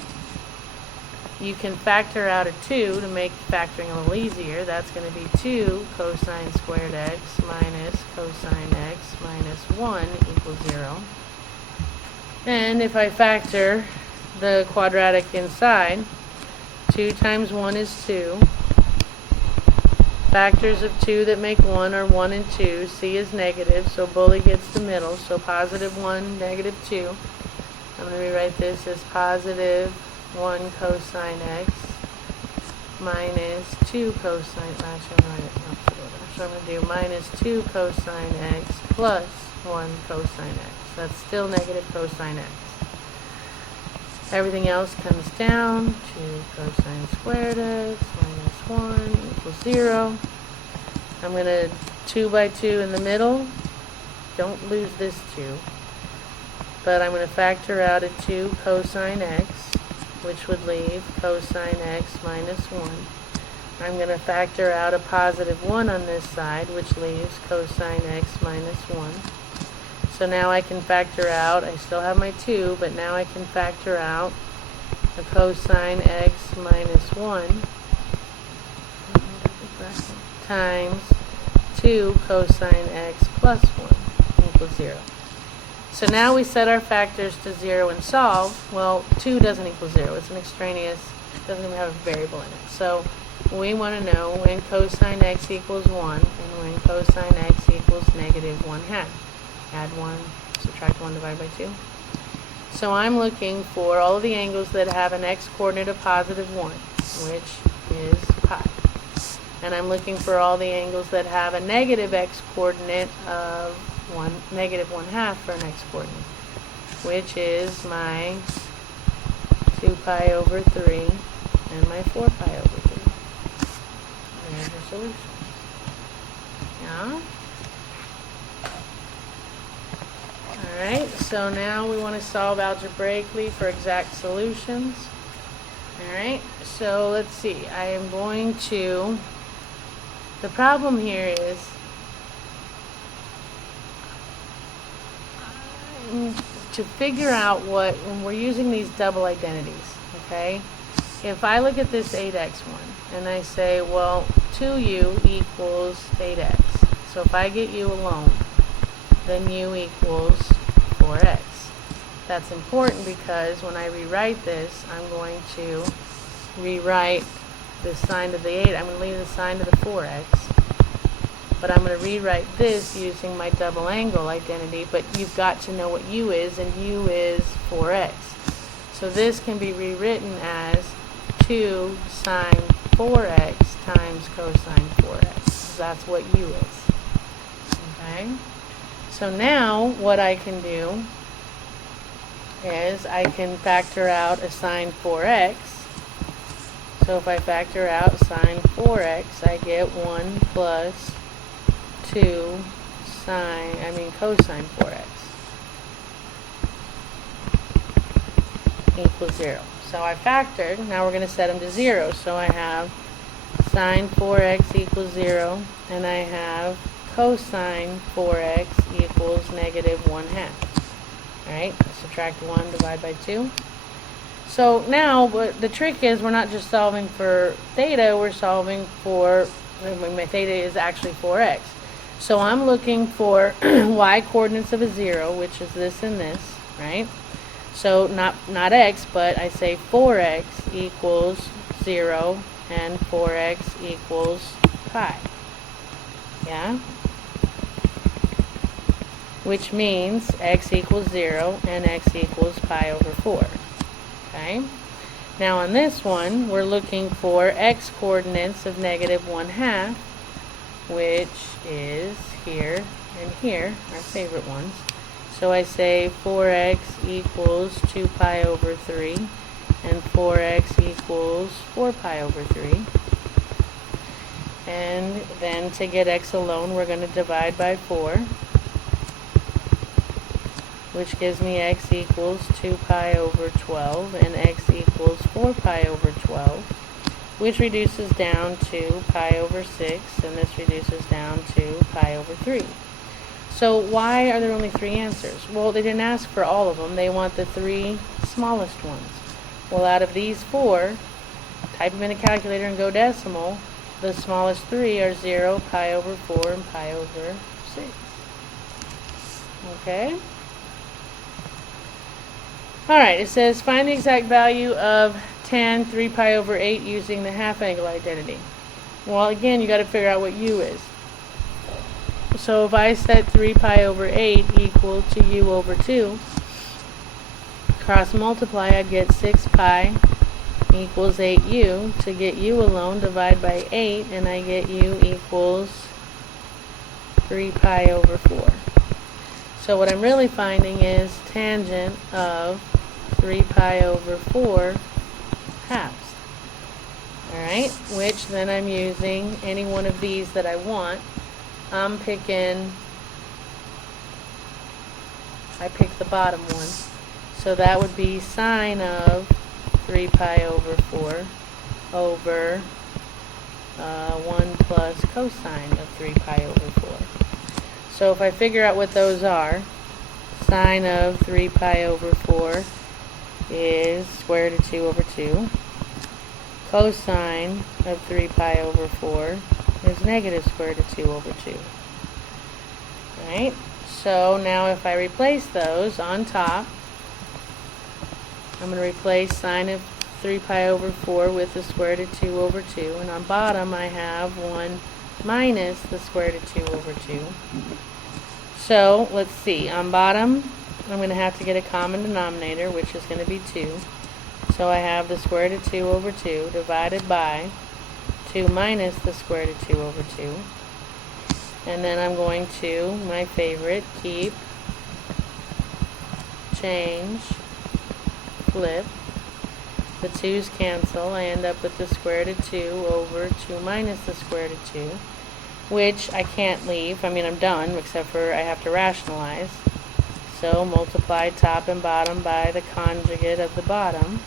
You can factor out a 2 to make factoring a little easier. That's going to be 2 cosine squared x minus cosine x minus 1 equals 0. And if I factor the quadratic inside, 2 times 1 is 2. Factors of 2 that make 1 are 1 and 2. C is negative, so bully gets the middle. So positive 1, negative 2. I'm going to rewrite this as positive 1 cosine x minus 2 cosine, actually I'm going to write it in opposite order. So I'm going to do minus 2 cosine x plus 1 cosine x. That's still negative cosine x. Everything else comes down. 2 cosine squared x minus 1 equals 0. I'm going to 2 by 2 in the middle. Don't lose this 2. But I'm going to factor out a 2 cosine x, which would leave cosine x minus 1. I'm going to factor out a positive 1 on this side, which leaves cosine x minus 1. So now I can factor out, I still have my 2, but now I can factor out a cosine x minus 1 times 2 cosine x plus 1 equals 0. So now we set our factors to 0 and solve. Well, 2 doesn't equal 0. It's an extraneous, doesn't even have a variable in it. So we want to know when cosine x equals 1 and when cosine x equals negative 1/2. Add 1, subtract 1, divide by 2. So I'm looking for all of the angles that have an x-coordinate of positive 1, which is pi. And I'm looking for all the angles that have a negative x-coordinate of negative 1/2 for an x-coordinate, which is my 2 pi over 3 and my 4 pi over 3. There's your solution. Yeah? Alright, so now we want to solve algebraically for exact solutions. Alright, so let's see. I am going to... The problem here is to figure out what, when we're using these double identities, okay? If I look at this 8x one and I say, well, 2u equals 8x. So if I get u alone, then u equals 4x. That's important because when I rewrite this, I'm going to rewrite the sign to the 8. I'm going to leave the sign to the 4x. But I'm going to rewrite this using my double angle identity, but you've got to know what u is, and u is 4x. So this can be rewritten as 2 sine 4x times cosine 4x. That's what u is. Okay? So now what I can do is I can factor out a sine 4x. So if I factor out sine 4x, I get 1 plus 2 cosine 4x equals 0. So I factored, now we're going to set them to 0. So I have sine 4x equals 0, and I have cosine 4x equals negative 1/2. Alright, subtract 1, divide by 2. So now, the trick is we're not just solving for theta, we're solving for, my theta is actually 4x. So I'm looking for y coordinates of a 0, which is this and this, right? So not x, but I say 4x equals 0 and 4x equals pi. Yeah? Which means x equals 0 and x equals pi over 4. Okay? Now on this one, we're looking for x coordinates of negative 1/2, which is here and here, our favorite ones. So I say 4x equals 2 pi over 3 and 4x equals 4 pi over 3. And then to get x alone, we're going to divide by 4, which gives me x equals 2 pi over 12 and x equals 4 pi over 12, which reduces down to pi over 6, and this reduces down to pi over 3. So why are there only 3 answers? Well, they didn't ask for all of them. They want the 3 smallest ones. Well, out of these 4, type them in a calculator and go decimal. The smallest 3 are 0, pi over 4, and pi over 6. Okay? Alright, it says find the exact value of tan 3 pi over 8 using the half angle identity. Well, again, you got to figure out what u is. So if I set 3 pi over 8 equal to u over 2, cross multiply, I'd get 6 pi equals 8u. To get u alone, divide by 8, and I get u equals 3 pi over 4. So what I'm really finding is tangent of 3 pi over 4 halves. Alright, which then I'm using any one of these that I want. I pick the bottom one. So that would be sine of 3 pi over 4 over 1 plus cosine of 3 pi over 4. So if I figure out what those are, sine of 3 pi over 4 is square root of 2 over 2. Cosine of 3 pi over 4 is negative square root of 2 over 2. Right? So now if I replace those on top, I'm going to replace sine of 3 pi over 4 with the square root of 2 over 2. And on bottom I have 1 minus the square root of 2 over 2. So let's see. On bottom I'm going to have to get a common denominator, which is going to be 2. So I have the square root of 2 over 2 divided by 2 minus the square root of 2 over 2. And then I'm going to, my favorite, keep, change, flip. The 2's cancel. I end up with the square root of 2 over 2 minus the square root of 2, which I can't leave. I mean, I'm done, except for I have to rationalize. So multiply top and bottom by the conjugate of the bottom.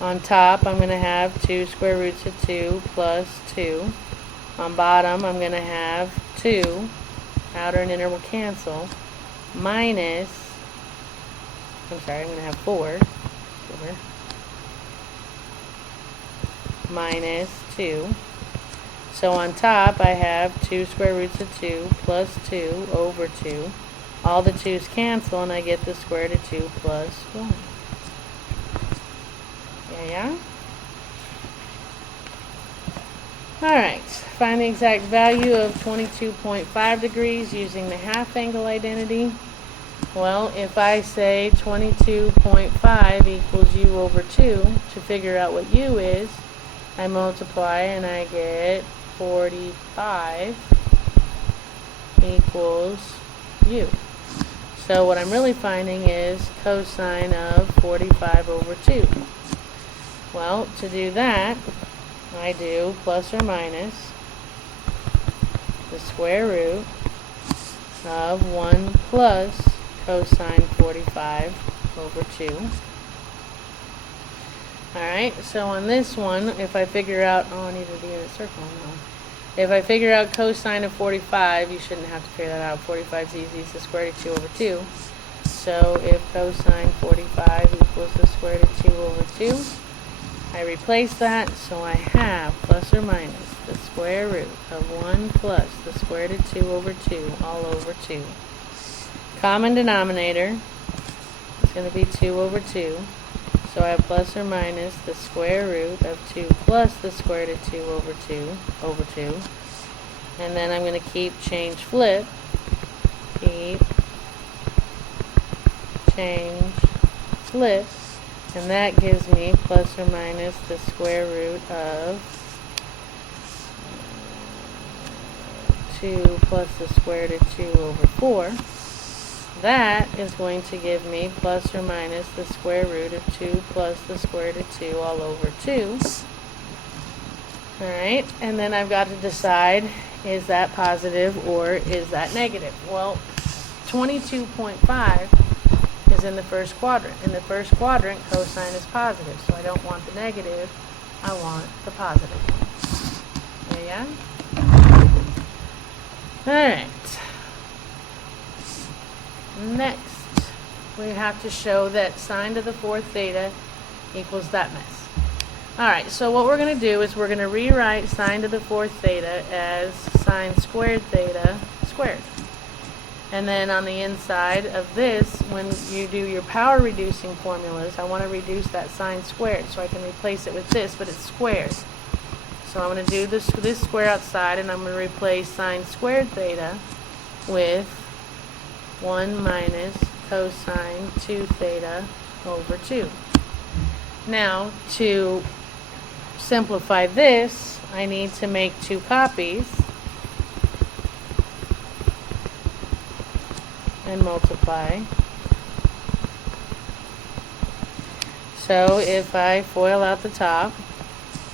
On top, I'm going to have 2 square roots of 2 plus 2. On bottom, I'm going to have 2, outer and inner will cancel, minus, I'm going to have 4, minus 2. So on top, I have 2 square roots of 2 plus 2 over 2. All the 2's cancel, and I get the square root of 2 plus 1. Yeah? Alright, find the exact value of 22.5 degrees using the half angle identity. Well, if I say 22.5 equals u over 2, to figure out what u is, I multiply and I get 45 equals u. So what I'm really finding is cosine of 45 over 2. Well, to do that, I do plus or minus the square root of 1 plus cosine 45 over 2. Alright, so on this one, if I figure out, I need to be in a circle now. If I figure out cosine of 45, you shouldn't have to figure that out. 45 is easy, it's the square root of 2 over 2. So if cosine 45 equals the square root of 2 over 2, I replace that, so I have plus or minus the square root of 1 plus the square root of 2 over 2 all over 2. Common denominator is going to be 2 over 2. So I have plus or minus the square root of 2 plus the square root of 2 over 2. And then I'm going to keep, change, flip. Keep, change, flip. And that gives me plus or minus the square root of 2 plus the square root of 2 over 4. That is going to give me plus or minus the square root of 2 plus the square root of 2 all over 2. Alright, and then I've got to decide, is that positive or is that negative? Well, 22.5 is in the first quadrant. In the first quadrant, cosine is positive, so I don't want the negative, I want the positive one. Yeah? Alright. Next, we have to show that sine to the fourth theta equals that mess. Alright, so what we're going to do is we're going to rewrite sine to the fourth theta as sine squared theta squared. And then on the inside of this, when you do your power reducing formulas, I want to reduce that sine squared, so I can replace it with this, but it's squared. So I'm going to do this square outside, and I'm going to replace sine squared theta with 1 minus cosine 2 theta over 2. Now, to simplify this, I need to make 2 copies and multiply. So if I FOIL out the top,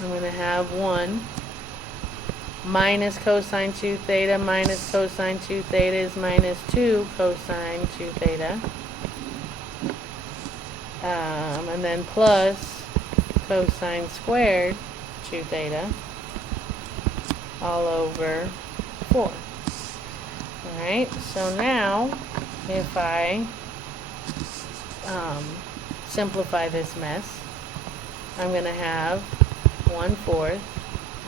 I'm going to have 1 minus cosine 2 theta minus cosine 2 theta is minus 2 cosine 2 theta. And then plus cosine squared 2 theta all over 4. Alright, so now if I simplify this mess, I'm going to have 1/4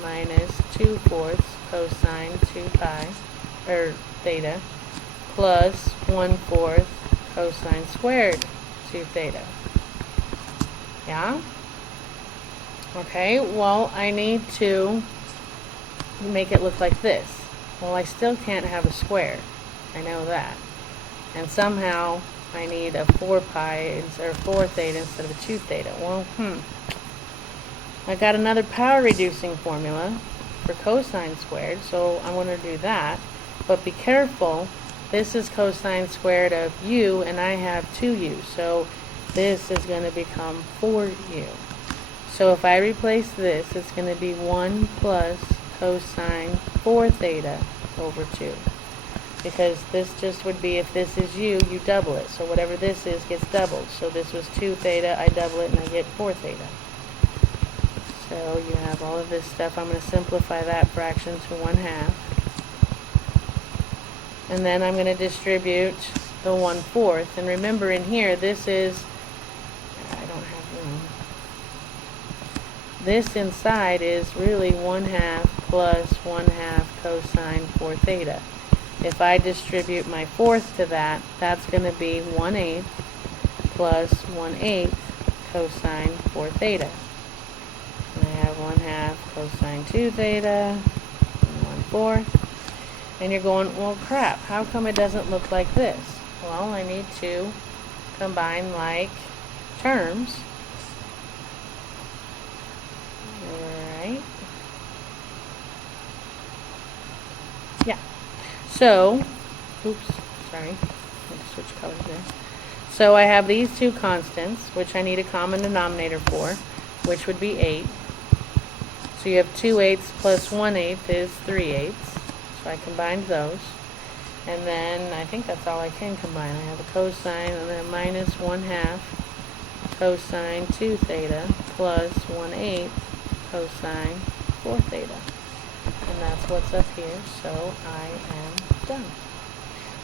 minus 2/4 cosine 2 pi, or theta, plus 1/4 cosine squared 2 theta. Yeah? Okay, well, I need to make it look like this. Well, I still can't have a square. I know that. And somehow I need a 4 pi or 4 theta instead of a 2 theta. Well, I got another power reducing formula for cosine squared, so I'm going to do that. But be careful, this is cosine squared of u, and I have 2u, so this is going to become 4u. So if I replace this, it's going to be 1 plus cosine 4 theta over 2. Because this just would be, if this is u, you double it. So whatever this is gets doubled. So this was 2 theta, I double it, and I get 4 theta. So you have all of this stuff. I'm going to simplify that fraction to 1/2. And then I'm going to distribute the 1/4. And remember in here, this is, I don't have room. This inside is really 1/2 plus 1/2 cosine 4 theta. If I distribute my 4th to that, that's going to be 1/8 plus 1/8 cosine 4 theta. And I have 1/2 cosine 2 theta and 1/4. And you're going, well, crap, how come it doesn't look like this? Well, I need to combine like terms. Alright. Yeah. So, oops, sorry. Let's switch colors there. So I have these two constants, which I need a common denominator for, which would be 8. So you have 2/8 plus 1/8 is 3/8. So I combined those. And then I think that's all I can combine. I have a cosine and then minus 1/2 cosine 2 theta plus 1/8 cosine 4 theta. And that's what's up here. So I am done.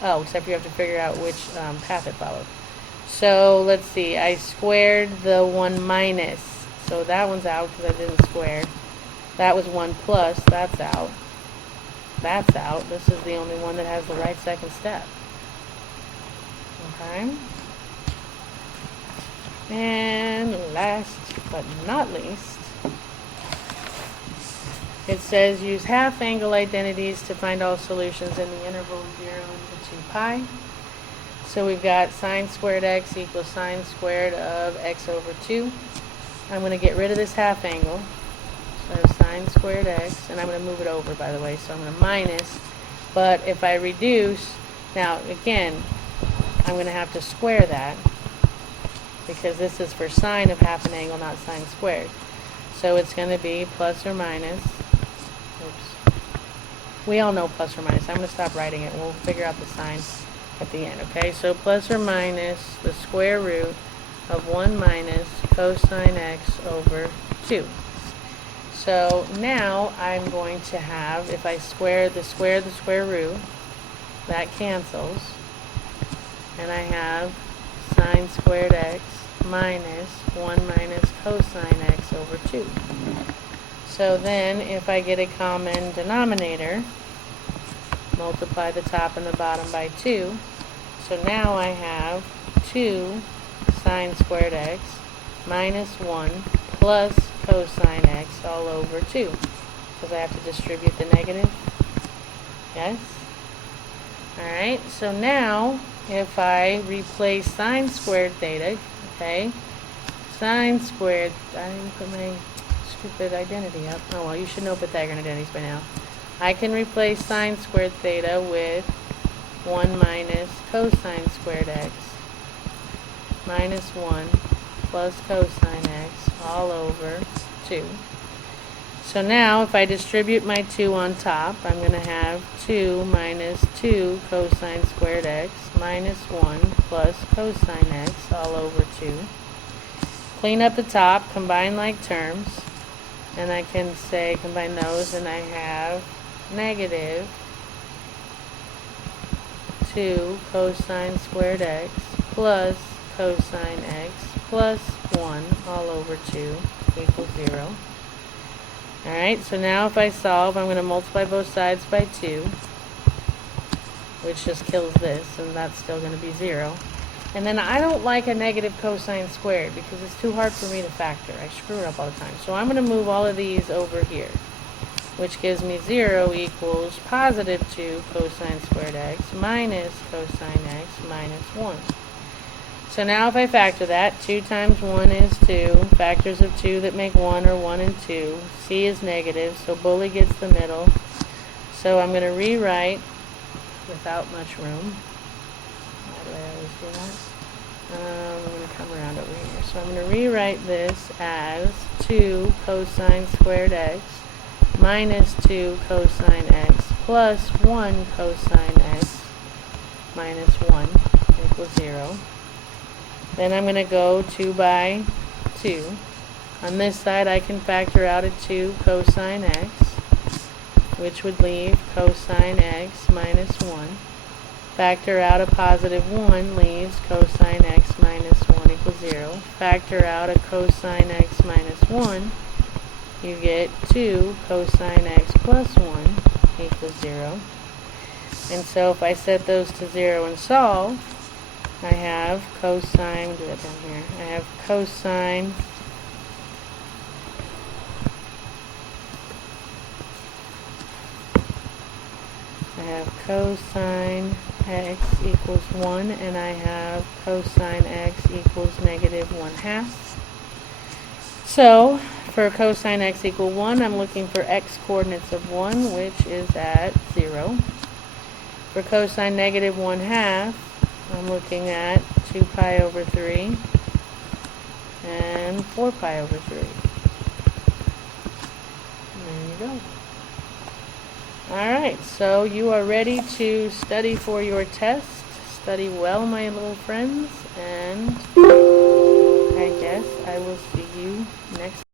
Oh, except you have to figure out which path it followed. So let's see. I squared the 1 minus. So that one's out because I didn't square. That was 1 plus. That's out. That's out. This is the only one that has the right second step. Okay. And last but not least, it says use half angle identities to find all solutions in the interval 0 to 2 pi. So we've got sine squared x equals sine squared of x over 2. I'm going to get rid of this half angle. So sine squared x, and I'm going to move it over, by the way, so I'm going to minus. But if I reduce, now again, I'm going to have to square that because this is for sine of half an angle, not sine squared. So it's going to be plus or minus. Oops. We all know plus or minus. I'm going to stop writing it. We'll figure out the sign at the end, okay? So plus or minus the square root of 1 minus cosine x over 2. So now I'm going to have, if I square the square root, that cancels. And I have sine squared x minus 1 minus cosine x over 2. So then if I get a common denominator, multiply the top and the bottom by 2. So now I have 2 sine squared x minus 1 plus cosine x all over 2. Because I have to distribute the negative. Yes? Alright, so now if I replace sine squared theta, okay, sine squared, I didn't put my stupid identity up. Oh well, you should know Pythagorean identities by now. I can replace sine squared theta with 1 minus cosine squared x minus 1 plus cosine x all over 2. So now if I distribute my 2 on top, I'm going to have 2 minus 2 cosine squared x minus 1 plus cosine x all over 2. Clean up the top, combine like terms, and I can say combine those, and I have negative 2 cosine squared x plus cosine x plus 1 all over 2 equals 0. Alright, so now if I solve, I'm going to multiply both sides by 2. which just kills this, and that's still going to be 0. And then I don't like a negative cosine squared because it's too hard for me to factor. I screw it up all the time. So I'm going to move all of these over here, which gives me 0 equals positive 2 cosine squared x minus cosine x minus 1. So now if I factor that, 2 times 1 is 2. Factors of 2 that make 1 are 1 and 2. C is negative, so bully gets the middle. So I'm going to rewrite without much room. Why do I always do that? I'm going to come around over here. So I'm going to rewrite this as 2 cosine squared x minus 2 cosine x plus 1 cosine x minus 1 equals 0. Then I'm going to go 2 by 2. On this side I can factor out a 2 cosine x, which would leave cosine x minus 1. Factor out a positive 1 leaves cosine x minus 1 equals 0. Factor out a cosine x minus 1, you get 2 cosine x plus 1 equals 0. And so if I set those to 0 and solve, I have cosine, do that down here, I have cosine cosine x equals 1, and I have cosine x equals negative 1/2. So for cosine x equal 1, I'm looking for x coordinates of 1, which is at 0. For cosine negative 1/2, I'm looking at 2 pi over 3 and 4 pi over 3. There you go. Alright, so you are ready to study for your test. Study well, my little friends, and I guess I will see you next